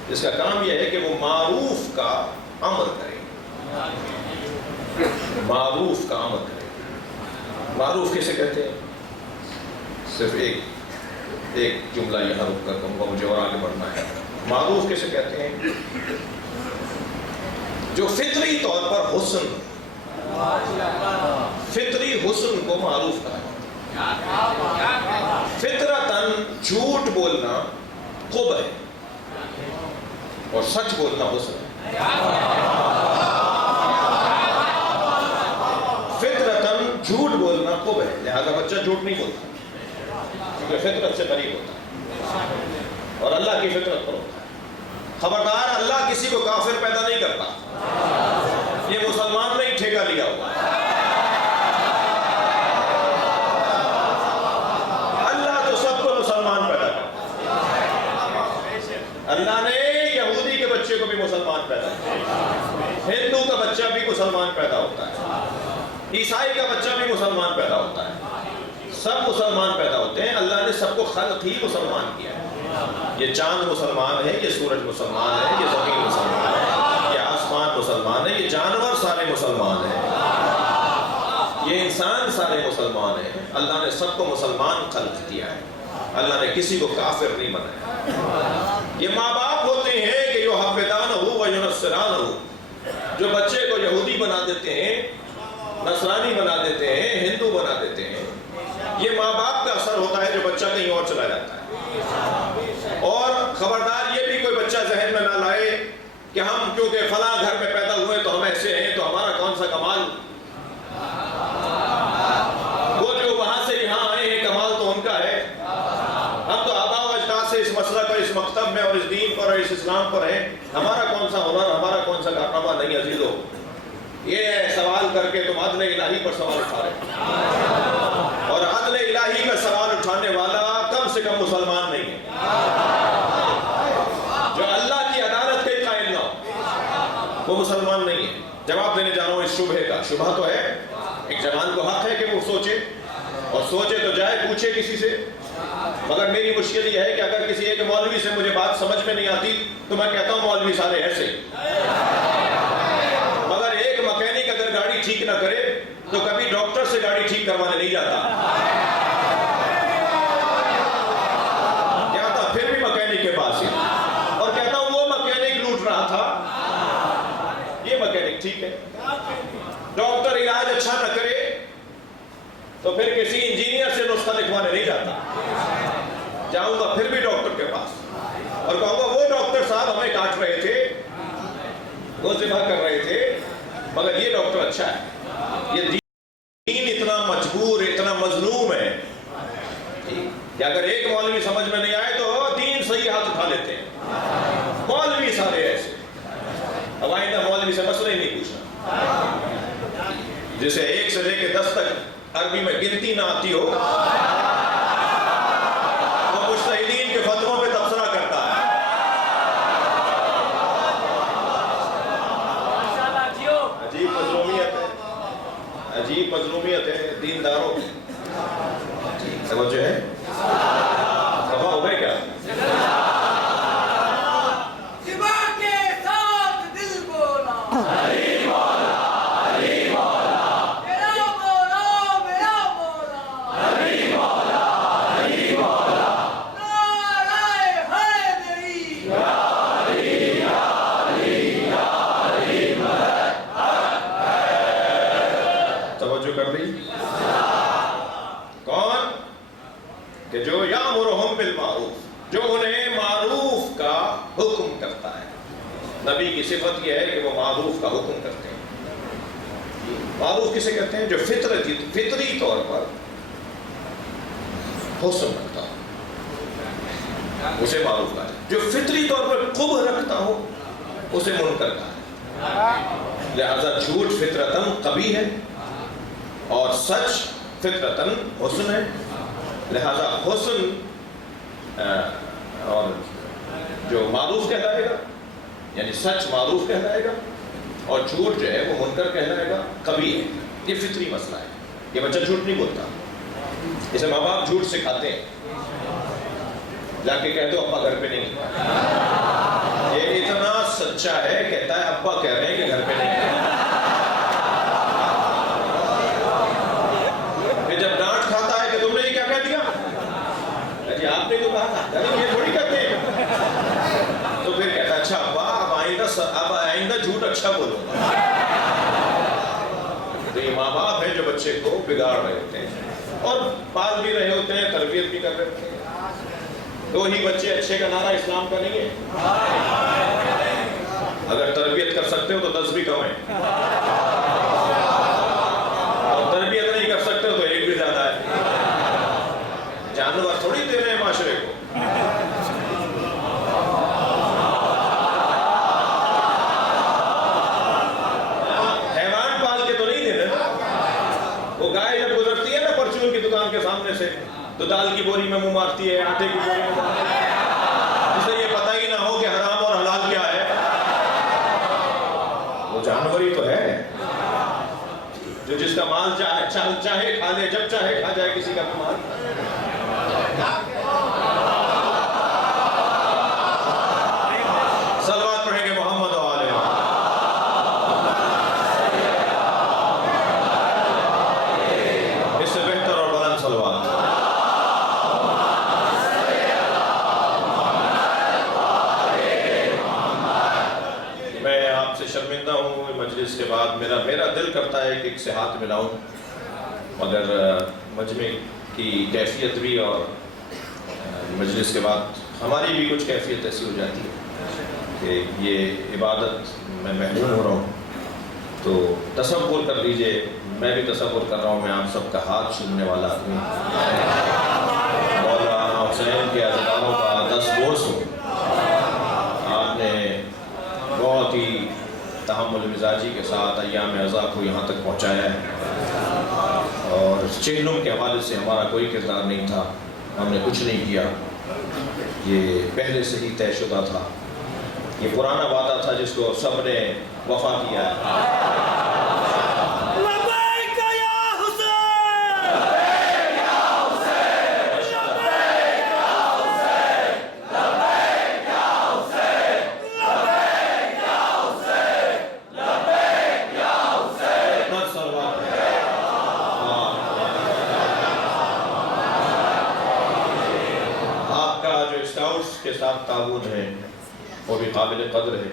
جس کا کام یہ ہے کہ وہ معروف کا امر کرے. معروف کا امر کرے. معروف کیسے کہتے ہیں؟ صرف ایک جملہ یہاں رک کر کہوں گا, مجھے اور آگے بڑھنا ہے. معروف کیسے کہتے ہیں؟ جو فطری طور پر حسن, فطری حسن کو معروف کہا ہے. فطرتاً جھوٹ بولنا قبح ہے اور سچ بولنا حسن ہے. فطرتاً جھوٹ بولنا قبح ہے, لہذا بچہ جھوٹ نہیں بولتا کیونکہ فطرت سے قریب ہوتا ہے اور اللہ کی فطرت پر ہوتا ہے. خبردار, اللہ کسی کو کافر پیدا نہیں کرتا. یہ مسلمان نے ٹھیکہ لیا ہوا. اللہ تو سب کو مسلمان پیدا کرتا. اللہ نے یہودی کے بچے کو بھی مسلمان پیدا کیا, ہندو کا بچہ بھی مسلمان پیدا ہوتا ہے, عیسائی کا بچہ بھی مسلمان پیدا ہوتا ہے. سب مسلمان پیدا ہوتے ہیں. اللہ نے سب کو خلق ہی مسلمان کیا ہے. یہ چاند مسلمان ہے, یہ سورج مسلمان ہے, یہ زمین مسلمان ہے, یہ آسمان مسلمان ہے, یہ جانور سارے مسلمان ہیں, یہ انسان سارے مسلمان ہیں. اللہ نے سب کو مسلمان خلق کیا ہے. اللہ نے کسی کو کافر نہیں بنایا. یہ ماں باپ ہوتے ہیں کہ جو حفظان ہو و ینصران ہو, جو بچے کو یہودی بنا دیتے ہیں, نصرانی بنا دیتے ہیں, ہندو بنا دیتے ہیں. یہ ماں باپ کا اثر ہوتا ہے جو بچہ کہیں اور چلا جاتا ہے. اور خبردار, یہ بھی کوئی بچہ ذہن میں نہ لائے کہ ہم کیونکہ فلاں گھر میں پیدا ہوئے تو ہم ایسے ہیں, تو ہمارا کون سا کمال. وہ جو وہاں سے یہاں آئے ہیں کمال تو ان کا ہے. ہم تو آباء و اجداد سے اس مسئلہ پر, اس مکتب میں اور اس دین پر اور اس اسلام پر ہیں. ہمارا کون سا ہنر, ہمارا کون سا کارنامہ نہیں. عزیزو, یہ سوال کر کے تم عدل الہی پر سوال اٹھا رہے, اور عدل الہی کا سوال اٹھانے والا کم سے کم مسلمان نہیں ہے. جو اللہ کی عدالت کے قائل نہ ہو وہ مسلمان نہیں ہے. جواب دینے جا رہا ہوں اس شبہے کا. شبہ تو ہے, ایک جوان کو حق ہے کہ وہ سوچے, اور سوچے تو جائے, پوچھے کسی سے. مگر میری مشکل یہ ہے کہ اگر کسی ایک مولوی سے مجھے بات سمجھ میں نہیں آتی تو میں کہتا ہوں مولوی سارے ایسے. مگر ایک مکینک اگر گاڑی ٹھیک نہ کرے تو کبھی ڈاکٹر سے گاڑی ٹھیک کروانے نہیں جاتا. جاتا پھر بھی مکینک کے پاس ہی, اور کہتا ہوں وہ مکینک لوٹ رہا تھا, یہ مکینک ٹھیک ہے. ڈاکٹر علاج اچھا نہ کرے تو پھر کسی انجینئر سے نسخہ لکھوانے نہیں جاتا. جاؤں گا پھر بھی ڈاکٹر کے پاس اور کہوں گا وہ ڈاکٹر صاحب ہمیں کاٹ رہے تھے, وہ ذبح کر رہے تھے, مگر یہ ڈاکٹر اچھا ہے. یہ دین اتنا مجبور, اتنا مظلوم ہے کہ اگر ایک مولوی سمجھ میں نہیں آئے تو دین صحیح ہاتھ اٹھا لیتے ہیں. مولوی سارے ایسے. اب آئندہ مولوی سے مسئلہ ہی نہیں پوچھنا. جسے 1 سے لے کے 10 تک عربی میں گنتی نہ آتی ہو، وہ مجتہدین کے فتووں پہ تبصرہ کرتا ہے۔ عجیب مظلومیت ہے، عجیب مظلومیت ہے دینداروں کی۔ سمجھے ہے خفا ہو گئے کیا؟ کون کہ جو یامرہم بالمعروف، جو انہیں معروف کا حکم کرتا ہے۔ نبی کی صفت یہ ہے کہ وہ معروف کا حکم کرتے ہیں۔ معروف کسے کہتے ہیں؟ جو فطری طور پر حسن رکھتا ہو، اسے معروف کہا ہے۔ جو فطری طور پر قبح رکھتا ہو، اسے منکر کہا ہے۔ لہذا جھوٹ فطرتاً قبیح ہے اور سچ فطرتاً حسن ہے۔ لہذا حسن اور جو معروف کہلائے گا، یعنی سچ معروف کہلائے گا، اور جھوٹ جو ہے وہ منکر کہلائے گا، قبیح ہے۔ یہ فطری مسئلہ ہے۔ یہ بچہ جھوٹ نہیں بولتا، اسے ماں باپ جھوٹ سکھاتے ہیں، جا کے کہہ دو ابا گھر پہ نہیں۔ یہ اتنا سچا ہے، کہتا ہے ابا کہہ رہے ہیں کہ گھر پہ نہیں۔ آپ نے تو کہا یہ تھوڑی کہتے ہیں، تو پھر کہتا اچھا ابا اب آئندہ جھوٹ اچھا بولو۔ تو یہ ماں باپ ہیں جو بچے کو بگاڑ رہے ہوتے ہیں اور پال بھی رہے ہوتے ہیں، تربیت بھی کر رہے ہوتے ہیں۔ دو ہی بچے اچھے کا نعرہ اسلام کا نہیں ہے۔ اگر تربیت کر سکتے ہو تو 10 بھی کم ہے، اور تربیت نہیں کر سکتے ہو تو 1 بھی زیادہ ہے۔ جانور تھوڑی دے رہے ہیں معاشرے کو۔ حیوان پال کے تو نہیں دے رہے۔ وہ گائے جب گزرتی ہے نا پرچون کی دکان کے سامنے سے، تو دال کی بوری میں منہ مارتی ہے، آٹے کی بوری میں مارتی ہے، جسے یہ پتہ ہی نہ ہو کہ حرام اور حلال کیا ہے۔ وہ جانور ہی تو ہے جو جس کا مال چاہے کھا لے، جب چاہے کھا جائے کسی کا مال۔ صلوات پڑھیں گے محمد و آلہ اس سے بہتر اور بلند صلوات۔ میں آپ سے شرمندہ ہوں، مجلس کے بعد میرا دل کرتا ہے کہ ایک سے ہاتھ ملاؤں، مگر مجمع کی کیفیت بھی اور مجلس کے بعد ہماری بھی کچھ کیفیت ایسی ہو جاتی ہے کہ یہ عبادت میں محروم ہو رہا ہوں۔ تو تصور کر لیجئے، میں بھی تصور کر رہا ہوں، میں آپ سب کا ہاتھ چومنے والا ہوں، مولانا حسین کے عزاداروں کا 10 بوس ہوں۔ آپ نے بہت ہی تحمل مزاجی کے ساتھ ایام عزا کو یہاں تک پہنچایا ہے، اور چہلم کے حوالے سے ہمارا کوئی کردار نہیں تھا، ہم نے کچھ نہیں کیا، یہ پہلے سے ہی طے شدہ تھا، یہ پرانا وعدہ تھا جس کو سب نے وفا کیا ہے۔ کے ساتھ تعاون ہے وہ بھی قابل قدر ہے،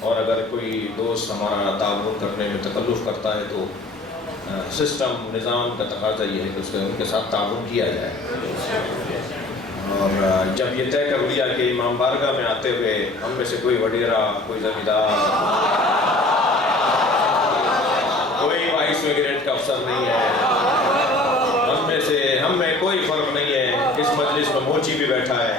اور اگر کوئی دوست ہمارا تعاون کرنے میں تکلف کرتا ہے تو سسٹم نظام کا تقاضا یہ ہے کہ ان کے ساتھ تعاون کیا جائے۔ اور جب یہ طے کر لیا کہ امام بارگاہ میں آتے ہوئے ہم میں سے کوئی وڈیرا، کوئی زمیندار، کوئی وائس میں گریڈ کا افسر نہیں ہے، ہم میں کوئی فرق نہیں ہے، اس مجلس میں موچی بھی بیٹھا ہے،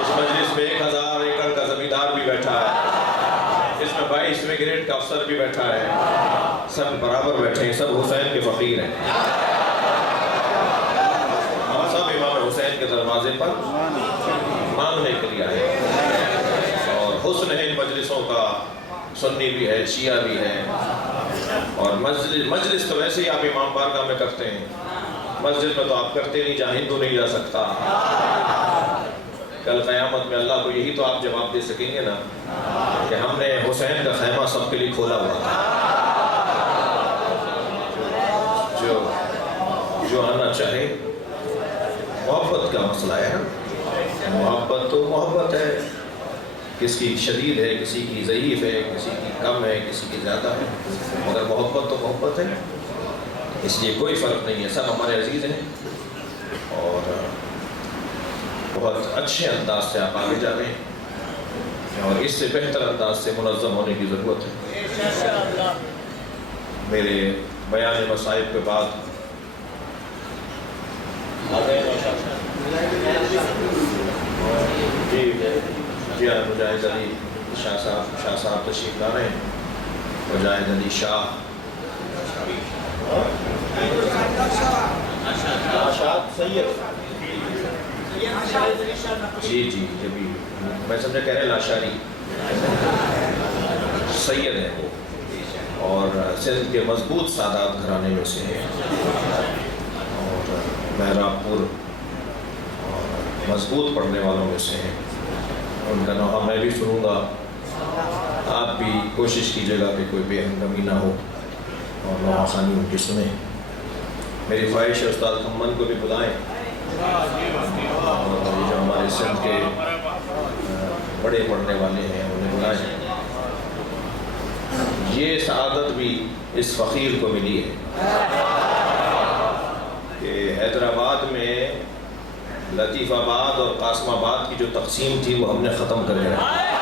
اس مجلس میں 1000 ایکڑ کا زمیندار بھی بیٹھا ہے، اس میں 22ویں گریڈ کا افسر بھی بیٹھا ہے، سب برابر بیٹھے ہیں، سب حسین کے فقیر ہیں، ہم سب امام حسین کے دروازے پر مانگنے کے لیے آئے، اور حسن ہے ان مجلسوں کا، سنی بھی ہے، شیعہ بھی ہے، اور مجلس تو ویسے ہی آپ امام بارگاہ میں کرتے ہیں، مسجد میں تو آپ کرتے نہیں، جہاں ہندو نہیں جا سکتا۔ کل قیامت میں اللہ کو یہی تو آپ جواب دے سکیں گے نا کہ ہم نے حسین کا خیمہ سب کے لیے کھولا ہوا تھا، جو آنا چاہے۔ محبت کا مسئلہ ہے نا، محبت تو محبت ہے، کس کی شدید ہے، کسی کی ضعیف ہے، کسی کی کم ہے، کسی کی زیادہ ہے، مگر محبت تو محبت ہے، اس لیے کوئی فرق نہیں ہے، سب ہمارے عزیز ہیں، اور بہت اچھے انداز سے آپ آگے جا رہے ہیں، اور اس سے بہتر انداز سے منظم ہونے کی ضرورت ہے۔ میرے بیان مصائب کے بعد جی مجاہد علی شاہ صاحب تشریف لا رہے ہیں، مجاہد علی شاہ جی جبھی میں سمجھا کہہ رہے ہیں لاشاری سید ہیں وہ، اور سندھ کے مضبوط سادات گھرانے میں سے ہیں، اور مہراب پور مضبوط پڑھنے والوں میں سے ہیں، ان کا نوحہ میں بھی سنوں گا، آپ بھی کوشش کیجیے گا کہ کوئی بے ہنگمی نہ ہو اور نوحہ خوانی ان کی سنیں۔ میری خواہش ہے استاد کمن کو بھی بلائیں، اور جو ہمارے سندھ کے بڑے پڑھنے والے ہیں انہیں بلائیں۔ یہ سعادت بھی اس فقیر کو ملی ہے کہ حیدرآباد میں لطیف آباد اور قاسم آباد کی جو تقسیم تھی وہ ہم نے ختم کر کے رکھی۔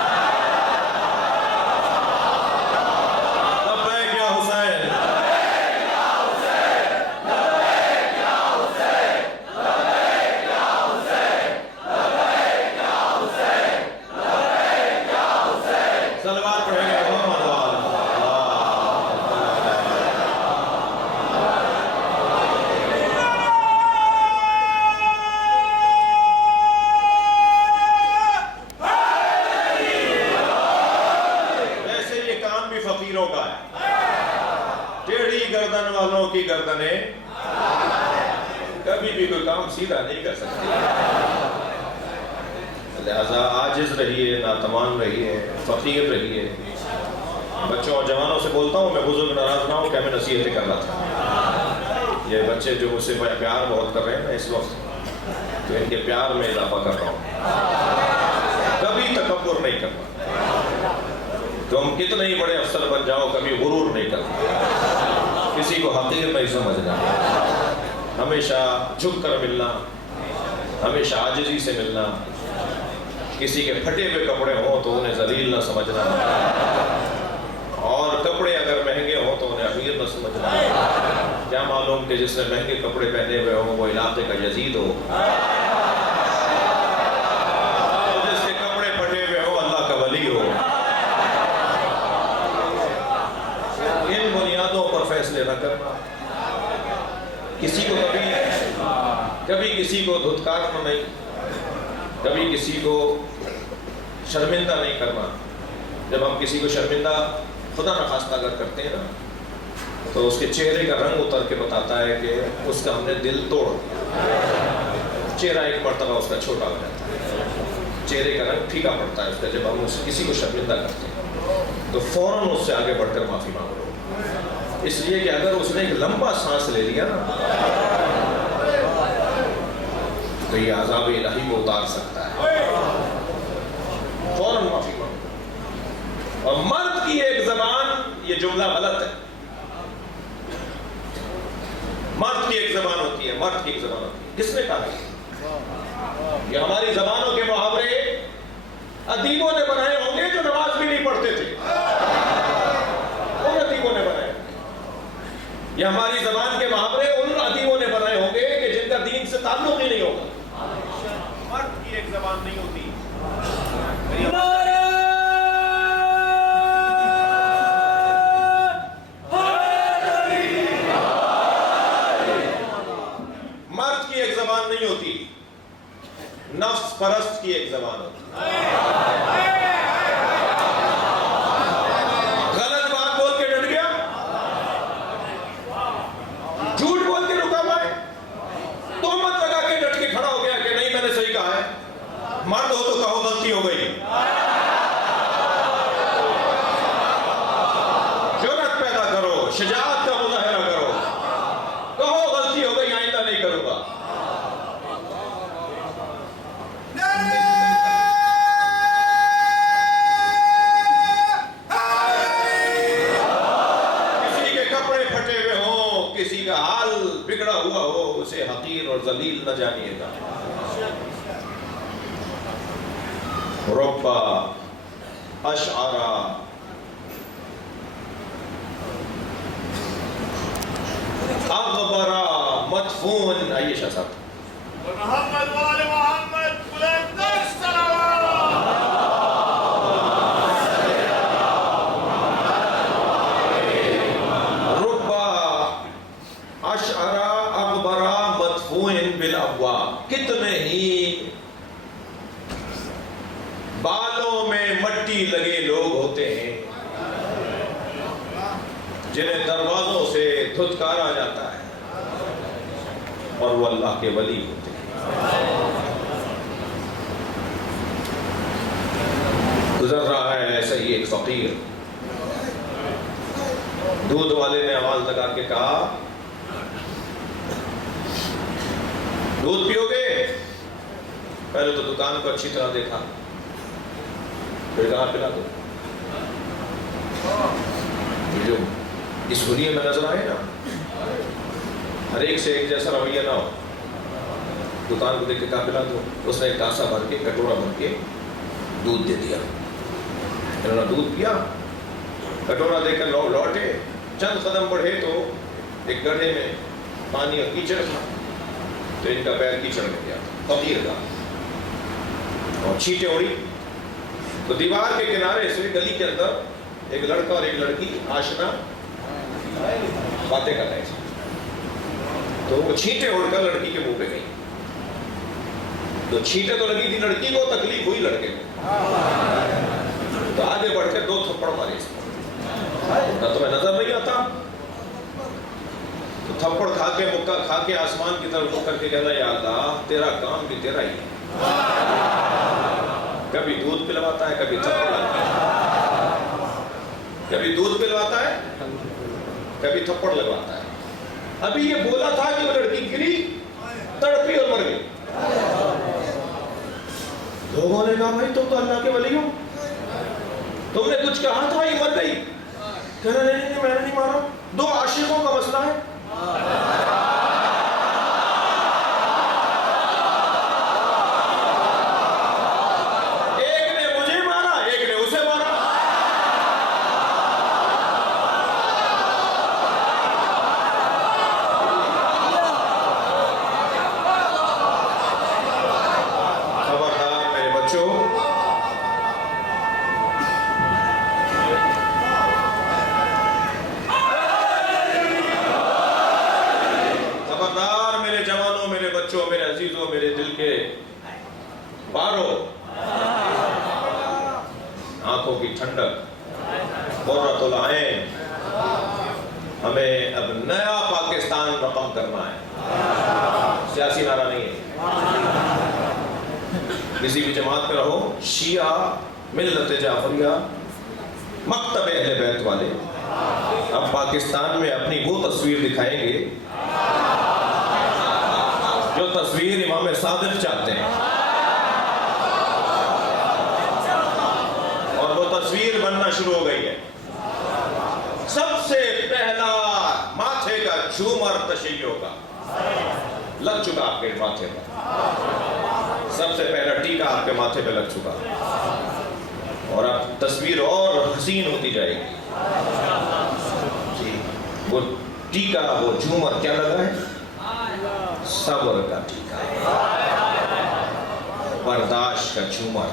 گردن والوں کی گردنیں کبھی بھی کوئی کام سیدھا نہیں کر سکتی، لہذا عاجز رہیے، ناتوان رہیے، فقیر رہیے۔ بچوں اور جوانوں سے بولتا ہوں، میں بزرگ ناراض نہ ہوں کہ میں نصیحتیں کر رہا تھا، یہ بچے جو مجھ سے پیار بہت کر رہے ہیں نا اس وقت، تو ان کے پیار میں اضافہ کر رہا ہوں، کبھی تکبر نہیں کرنا، تم کتنے ہی بڑے افسر بن جاؤ کبھی غرور نہیں کرنا، کسی کو حقیر نہیں سمجھنا، ہمیشہ جھک کر ملنا، ہمیشہ عاجزی سے ملنا، کسی کے پھٹے ہوئے کپڑے ہوں تو انہیں ذلیل نہ سمجھنا، اور کپڑے اگر مہنگے ہوں تو انہیں حقیر نہ سمجھنا۔ کیا معلوم کہ جس نے مہنگے کپڑے پہنے ہوئے ہوں وہ علاقے کا یزید ہو، جس کے کپڑے پھٹے ہوئے ہوں اللہ کا ولی ہو۔ ان بنیادوں پر فیصلے نہ کرنا، کسی کو کبھی کسی کو دھتکارنا نہیں، کبھی کسی کو شرمندہ نہیں کرنا۔ جب ہم کسی کو شرمندہ خدا نخواستہ اگر کرتے ہیں نا تو اس کے چہرے کا رنگ اتر کے بتاتا ہے کہ اس کا ہم نے دل توڑ دیا، چہرہ ایک مرتبہ اس کا چھوٹا ہو جاتا ہے، چہرے کا رنگ پھیکا پڑتا ہے اس کا۔ جب ہم کسی کو شرمندہ کرتے ہیں تو فوراً اس سے آگے بڑھ کر معافی مانگ لو، اس لیے کہ اگر اس نے ایک لمبا سانس لے لیا نا تو یہ عذاب الہی کو اتار سکتا ہے، فوراً معافی مانگو۔ اور مرد کی ایک زبان، یہ جملہ غلط ہے، مرد کی ایک زبان ہوتی ہے، مرد کی ایک زبان ہوتی ہے، کس نے کہا یہ ہماری زبانوں کے محاورے ادیبوں نے بنائے ہوں گے جو نماز بھی نہیں پڑھتے تھے، ان ادیبوں نے بنائے، یہ ہماری زبان کے محاورے ان ادیبوں نے بنائے ہوں گے کہ جن کا دین سے تعلق ہی نہیں ہوگا۔ مرد کی ایک زبان نہیں ہوتی۔ نفس پرست کی ایک زبان ہوتی ہے. غلط بات بول کے ڈٹ گیا, جھوٹ بول کے رکا ہوا ہے, تہمت لگا کے ڈٹ کے کھڑا ہو گیا کہ نہیں میں نے صحیح کہا ہے. مرد ہو تو کہو غلطی ہو گئی. جرأت پیدا کرو, شجاعت کا مظاہرہ کرو, کہو غلطی ہو گئی آئندہ نہیں کروں گا. کسی کے کپڑے پھٹے ہوئے ہوں, کسی کا حال بگڑا ہوا ہو, اسے حقیر اور ذلیل نہ جانیے گا. ربا اشعرا اغبرا مدفون. آئیے شاہ صاحب. محمد وآل محمد بلند الصلوات. ربا اشعرا اغبرا مدفون بالابواب. کتنے ہی بالوں میں مٹی لگے لوگ ہوتے ہیں جنہیں دروازوں سے دھتکارا جاتا ہے, اور وہ اللہ کے ولی ہوتے ہیں. گزر رہا ہے ایسا ہی ایک فقیر. دودھ والے نے آواز لگا کے کہا دودھ پیو گے؟ پہلے تو دکان کو اچھی طرح دیکھا, پھر کہاں پلا دو. جو اس حلیے میں نظر آئے نا, ہر ایک سے ایک جیسا رویہ نہ ہو. دکان کو دیکھ کے کہاں پلا دو. اس نے ایک کاسا بھر کے, کٹورا بھر کے دودھ دے دیا. انہوں نے دودھ پیا, کٹورا دے کر لوٹے. چند قدم بڑھے تو ایک گڑھے میں پانی اور کیچڑ تھا, تو ان کا پیر کیچڑ میں گیا فقیر کا, اور چھینٹیں اڑی. تو دیوار کے کنارے سے گلی کے اندر ایک لڑکا اور ایک لڑکی آشنا باتیں کر رہے تھے. تو وہ چھینٹیں اڑ کر لڑکی کے منہ پہ گئی. تو چھینٹیں تو لگی تھی لڑکی کو, تکلیف ہوئی لڑکے کو. تو آگے بڑھ کے 2 تھپڑ مارے اس کو. تمہیں نظر نہیں آتا؟ تو تھپڑ کھا کے, مکہ کھا کے آسمان کی طرف رک کر کے کہنا یا اللہ تیرا کام بھی تیرا ہی ہے. کبھی دودھ پلواتا ہے, کبھی تھپڑ لگاتا ہے. کبھی دودھ پلواتا ہے, کبھی تھپڑ لگواتا ہے. ابھی یہ بولا تھا کہ وہ لڑکی گری, تڑپی اور مر گئی. لوگوں نے کہا بھائی تم تو اللہ کے ولی ہو, تم نے کچھ کہا تھا یہ مر گئی. کہنا نہیں میں نے نہیں مارا, 2 عاشقوں کا مسئلہ ہے. میرے دل کے بارو, آنکھوں کی ٹھنڈک, قرۃ العین, ہمیں اب نیا پاکستان رقم کرنا ہے. سیاسی نعرہ نہیں ہے, کسی بھی جماعت میں رہو, شیعہ, ملت جعفریہ, مکتب اہل بیت والے, اب پاکستان میں اپنی وہ تصویر دکھائیں گے جو تصویر امام صادق چاہتے ہیں, اور وہ تصویر بننا شروع ہو گئی ہے. سب سے پہلا ماتھے کا جھومر تشیع کا لگ چکا آپ کے ماتھے پر, سب سے پہلا ٹیکا آپ کے ماتھے پہ لگ چکا, اور اب تصویر اور حسین ہوتی جائے گی. جی وہ ٹیکا, وہ جھومر کیا لگا ہے؟ صبر کا ٹیکا, برداشت کا جھومر,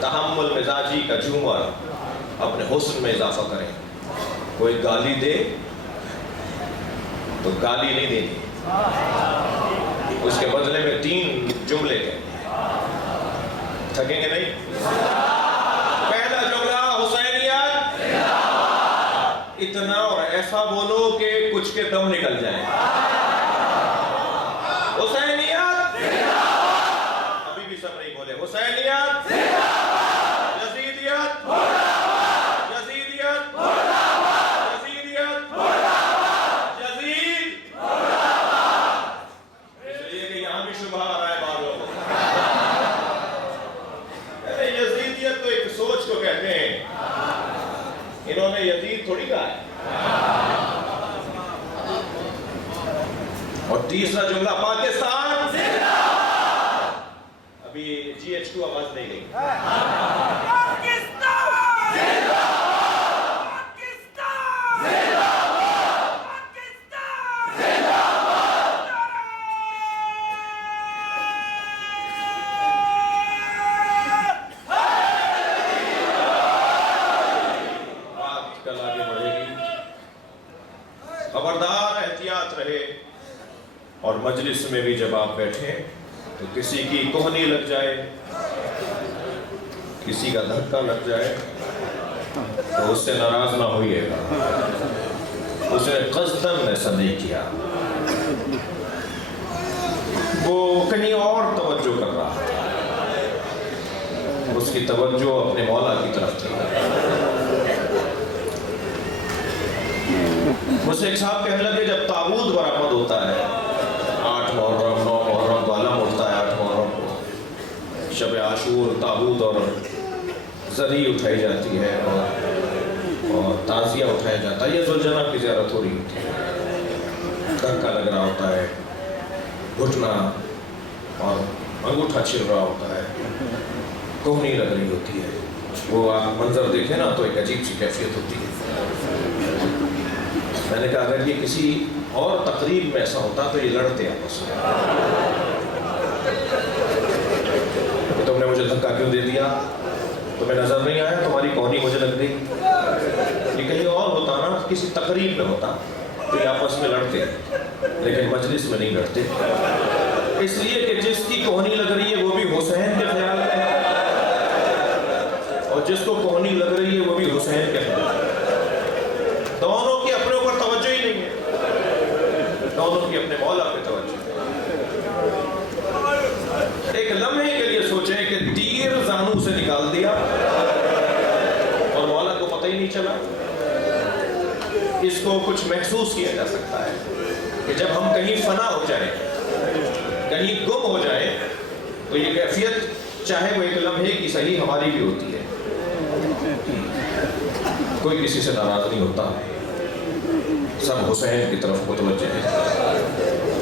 تحمل مزاجی کا جھومر. اپنے حسن میں اضافہ کریں. کوئی گالی دے تو گالی نہیں دینی, اس کے بدلے میں 3 جملے کہیں. تھکیں گے نہیں؟ پہلا جملہ حسینیت، اتنا اور ایسا بولو کہ کچھ کے دم نکل جائیں. حسینیت، ابھی بھی سب نہیں بولے. حسینیت، یزیدیت، یزیدیت، یزیدیت، یزید. اس لیے کہ یہاں بھی شبہ آ رہا ہے بعض لوگوں کو. یزیدیت تو ایک سوچ کو کہتے ہیں، انہوں نے یزید تھوڑی کہا ہے. اور تیسرا جملہ پاکستان، ابھی GH2 آواز نہیں گئی. بات کل آگے بڑھے گی. خبردار احتیاط رہے. اور مجلس میں بھی جب آپ بیٹھیں تو کسی کی کوہنی لگ جائے، کسی کا دھکا لگ جائے تو اس سے ناراض نہ ہوئیے گا. اس نے قصداً ایسا نہیں کیا، وہ کہیں اور توجہ کر رہا تھا. اس کی توجہ اپنے مولا کی طرف تھی. مجھ سے ایک صاحب کہنے لگے جب تابوت برآمد ہوتا ہے 8 محرم 9 محرم کو علم اٹھتا ہے، 8 محرم کو شب عاشور تابوت اور زری اٹھائی جاتی ہے اور تعزیہ اٹھایا جاتا ہے. یہ ذوالجناب کی زیارت ہو رہی ہوتی ہے، دھکا لگ رہا ہوتا ہے، گھٹنا اور انگوٹھا چھل رہا ہوتا ہے، کوہنی لگ رہی ہوتی ہے. وہ آپ منظر دیکھیں نا تو ایک عجیب سی کیفیت ہوتی ہے. میں نے کہا اگر یہ کسی اور تقریب میں ایسا ہوتا تو یہ لڑتے آپس میں. تم نے مجھے دھکا کیوں دے دیا؟ تمہیں نظر نہیں آیا؟ تمہاری کوہنی مجھے لگ گئی. یہ کہیں اور ہوتا نا، کسی تقریب میں ہوتا تو یہ آپس میں لڑتے، لیکن مجلس میں نہیں لڑتے. اس لیے کہ جس کی کوہنی لگ رہی ہے وہ بھی حسین کے خیال میں، اور جس کو کوہنی لگ رہی ہے وہ بھی حسین کے خیال میں. دونوں کی اپنے اوپر توجہ ہی نہیں ہے، دونوں کی اپنے مولا پہ توجہ. ایک لمحے کے لیے سوچیں کہ تیر زانو سے نکال دیا اور مولا کو پتہ ہی نہیں چلا. اس کو کچھ محسوس کیا جا سکتا ہے کہ جب ہم کہیں فنا ہو جائیں، کہیں گم ہو جائیں، تو یہ کیفیت چاہے وہ ایک لمحے کی صحیح ہماری بھی ہوتی ہے. کوئی کسی سے ناراض نہیں ہوتا، سب حسین کی طرف متوجہ ہے.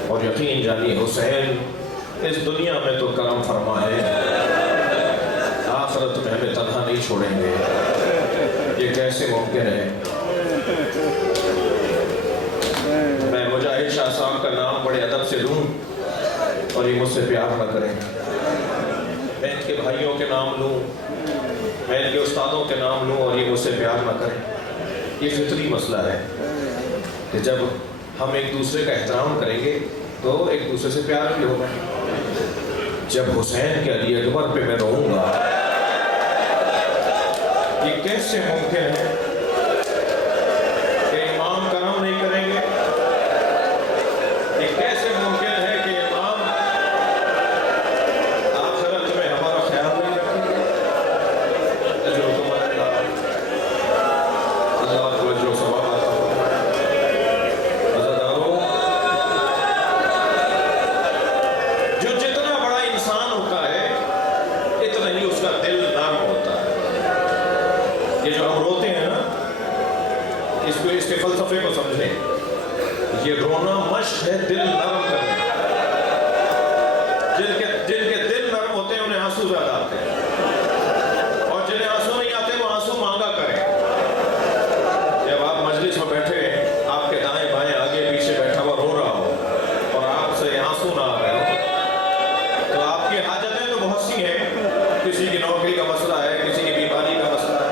اور یقین جانیے حسین اس دنیا میں تو کرم فرما ہے، آخرت میں ہمیں تنہا نہیں چھوڑیں گے. یہ کیسے ممکن ہے؟ میں مجاہد شاہ صاحب کا نام بڑے ادب سے لوں اور یہ مجھ سے پیار نہ کریں. میں ان کے بھائیوں کے نام لوں، میں ان کے استادوں کے نام لوں اور یہ مجھ سے پیار نہ کریں. یہ فطری مسئلہ ہے کہ جب ہم ایک دوسرے کا احترام کریں گے تو ایک دوسرے سے پیار بھی ہوگا. جب حسین کے علی اکبر پہ میں رہوں گا، یہ کیسے ممکن ہے کہ امام کا نام نہیں کریں گے؟ یہ کیسے ممکن ہے کہ امام آخرت میں ہمارا خیال نہیں رکھیں گے؟ جو تمہارے اللہ کو جو ثواب آتا ہو. عزاداروں، جو جتنا بڑا انسان ہوتا ہے اتنا ہی اس کا دل نرم ہوتا ہے. یہ جو ہم روتے ہیں نا، اس کے فلسفے کو سمجھیں. یہ رونا مشق ہے دل نرم کرنے. جن کے دل نرم ہوتے ہیں انہیں آنسو زیادہ آتے ہیں، اور جنہیں آنسو نہیں آتے وہ آنسو مانگا کریں. جب آپ مجلس میں بیٹھے، آپ کے دائیں بائیں آگے پیچھے بیٹھا ہوا رو رہا ہو اور آپ سے آنسو نہ آ رہے ہو، تو آپ کی حاجتیں تو بہت سی ہیں. کسی کی نوکری کا مسئلہ ہے، کسی کی بیماری کا مسئلہ ہے،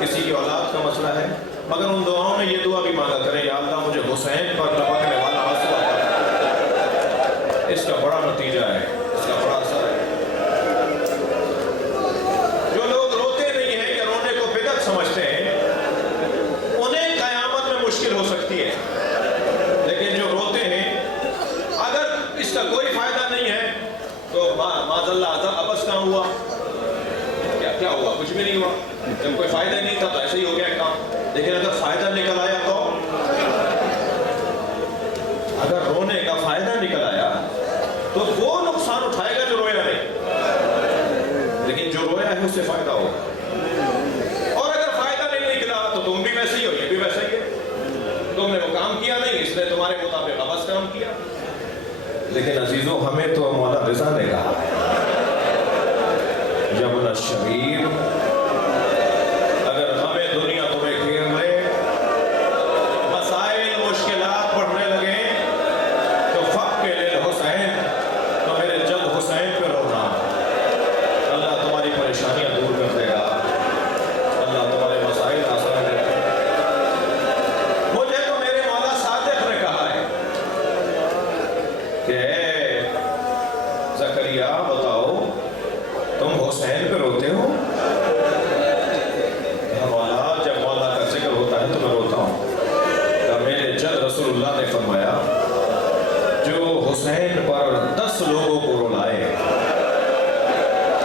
کسی کی اولاد کا مسئلہ ہے، مگر ان دعاؤں میں یہ دعا بھی مانگا کریں، یا اللہ مجھے حسین پر ٹپکنے والا آنسو عطا کر. اس کا بڑا نتیجہ ہے، اس کا بڑا اثر ہے. ہوا؟ کیا ہوا؟ کچھ بھی نہیں ہوا. جب کوئی فائدہ نہیں تھا تو ایسے ہی ہو گیا کام. لیکن اگر فائدہ نکل آیا تو اگر رونے کا فائدہ نکل آیا تو وہ نقصان اٹھائے گا جو رویا نہیں، لیکن جو رویا ہے اس سے فائدہ ہوگا. اور اگر فائدہ نہیں نکلا تو تم بھی ویسے ہی ہو، یہ بھی ویسے ہی ہے. تم نے وہ کام کیا نہیں، اس نے تمہارے مطابق عبث کام کیا. لیکن عزیزوں ہمیں تو مولا رضا نے کہا ہے یمن الشبیر، اگر ہمیں دنیا تمہیں گھیر لے، مسائل مشکلات پڑھنے لگے تو فق للحسین، تو میرے جلد حسین پہ رونا. اللہ تمہاری پریشانیاں دور کر دے گا، اللہ تمہارے مسائل آسان کر دے گا. مجھے تو میرے مولا صادق نے کہا ہے کہ زکریا بتاؤ تم حسین پہ روتے ہو؟ مولا، جب مولا کا ذکر ہوتا ہے تو میں روتا ہوں. میرے جد رسول اللہ نے فرمایا جو حسین پر 10 لوگوں کو رلائے،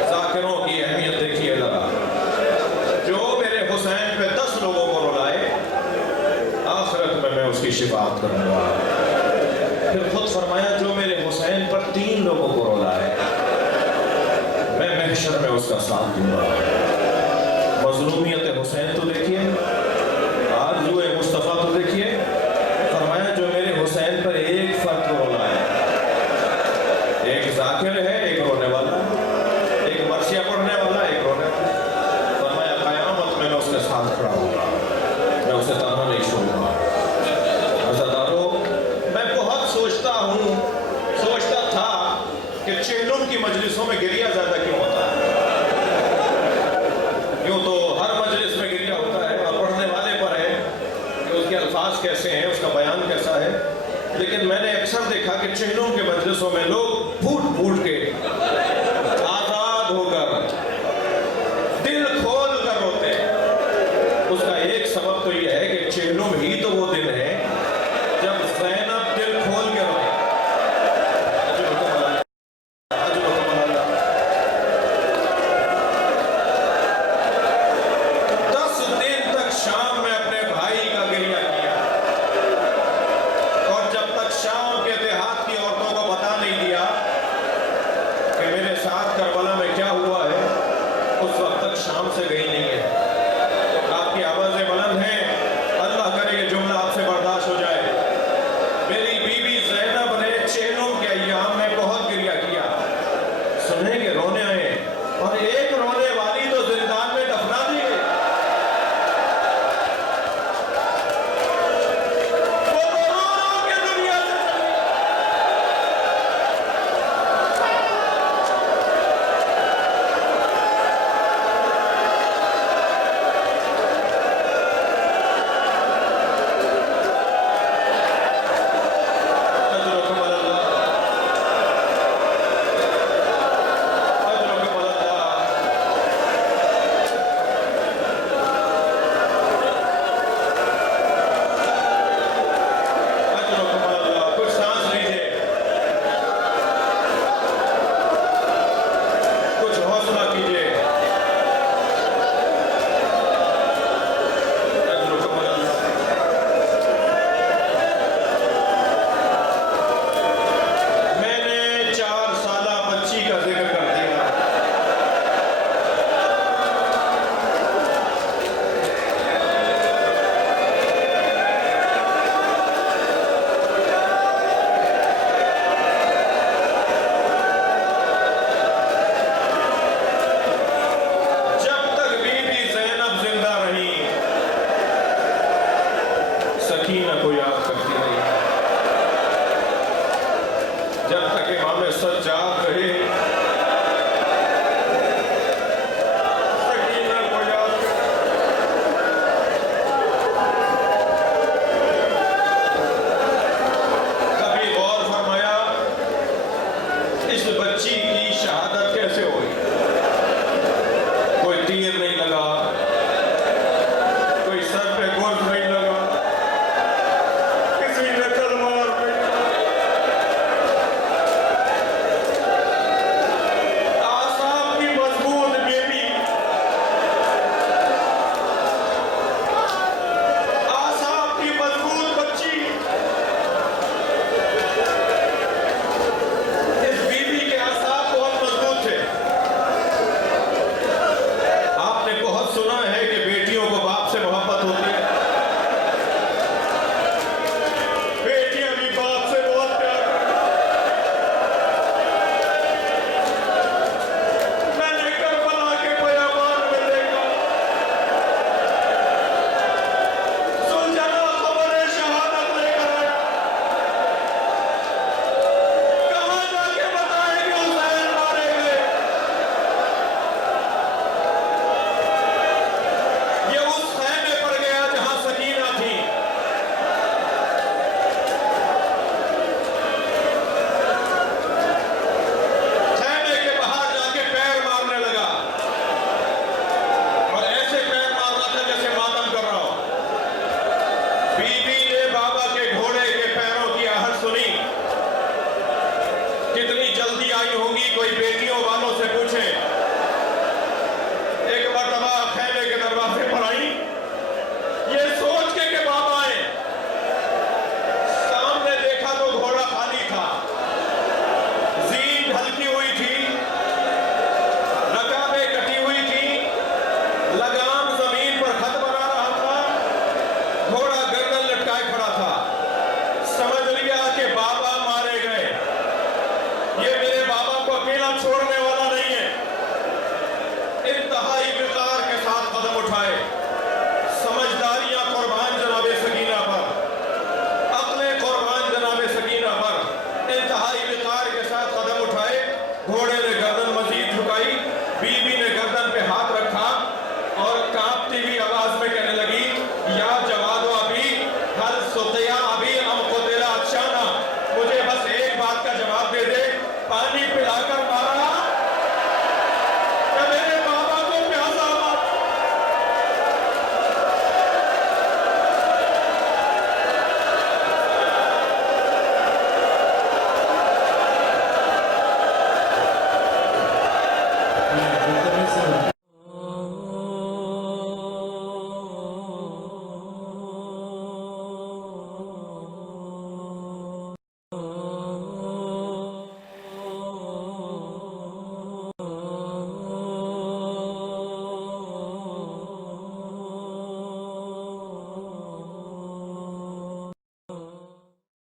ذاکروں کی اہمیت دیکھیے ذرا، جو میرے حسین پہ 10 لوگوں کو رلائے آخرت میں اس کی شفاعت کروں گا. پھر خود فرمایا جو میرے حسین پر 3 لوگوں کو رلائے میں محشر میں اس کا ساتھ دوں گا. مظلومیت حسین تو دیکھیے، آرزوئے مصطفیٰ تو دیکھیے. فرمایا جو میرے حسین پر ایک فرد کو رلائے، ایک ذاکر ہے، ایک رونے والا، ایک مرثیہ پڑھنے والا، ایک رونے والا. فرمایا قیامت میں اس کے ساتھ کھڑا ہوں گا، میں اسے تنہا نہیں چھوڑوں گا. عزادارو، میں بہت سوچتا تھا کہ چہلم کی مجلسوں میں گریہ زیادہ کیوں ہوتا ہے؟ یوں تو ہر مجلس میں گریہ ہوتا ہے اور پڑھنے والے پر ہے کہ اس کے الفاظ کیسے ہیں، اس کا بیان کیسا ہے. لیکن میں نے اکثر دیکھا کہ چہلم کے مجلسوں میں لوگ پھوٹ کے آزاد ہو کر دل کھول کر روتے ہیں. اس کا ایک سبب تو یہ ہے کہ چہلم ہی تو وہ دن ہے جب زینب دل کھول کے روئے. 10 دن تک شام میں اپنے بھائی کا گریہ کیا، اور جب تک شام کے دیہات کی عورتوں کو بتا نہیں دیا کہ میرے ساتھ کربلا میں کیا ہوا ہے، اس وقت تک شام سے گئی نہیں ہے. آپ کی آوازیں بلند ہیں، اللہ کرے یہ جملہ آپ سے برداشت ہو جائے. میری بیوی زینب نے چہلم کے ایام میں بہت گریہ کیا. سنیں کہ رونے آئے اور ایک رونے والی تو زندان میں دفنا دی گئی. وہ تو رو کے دنیا سے چلی. اجرکم اللہ، اجرکم اللہ. اجرکم اللہ. کچھ سانس لیجئے، کچھ حوصلہ کیجئے. اجرکم اللہ. میں نے 4 سالہ بچی کا ذکر کر دیا. جب تک بی بی زینب زندہ رہی، سکینہ کو یاد کرتی رہی. جب تک امام سجاد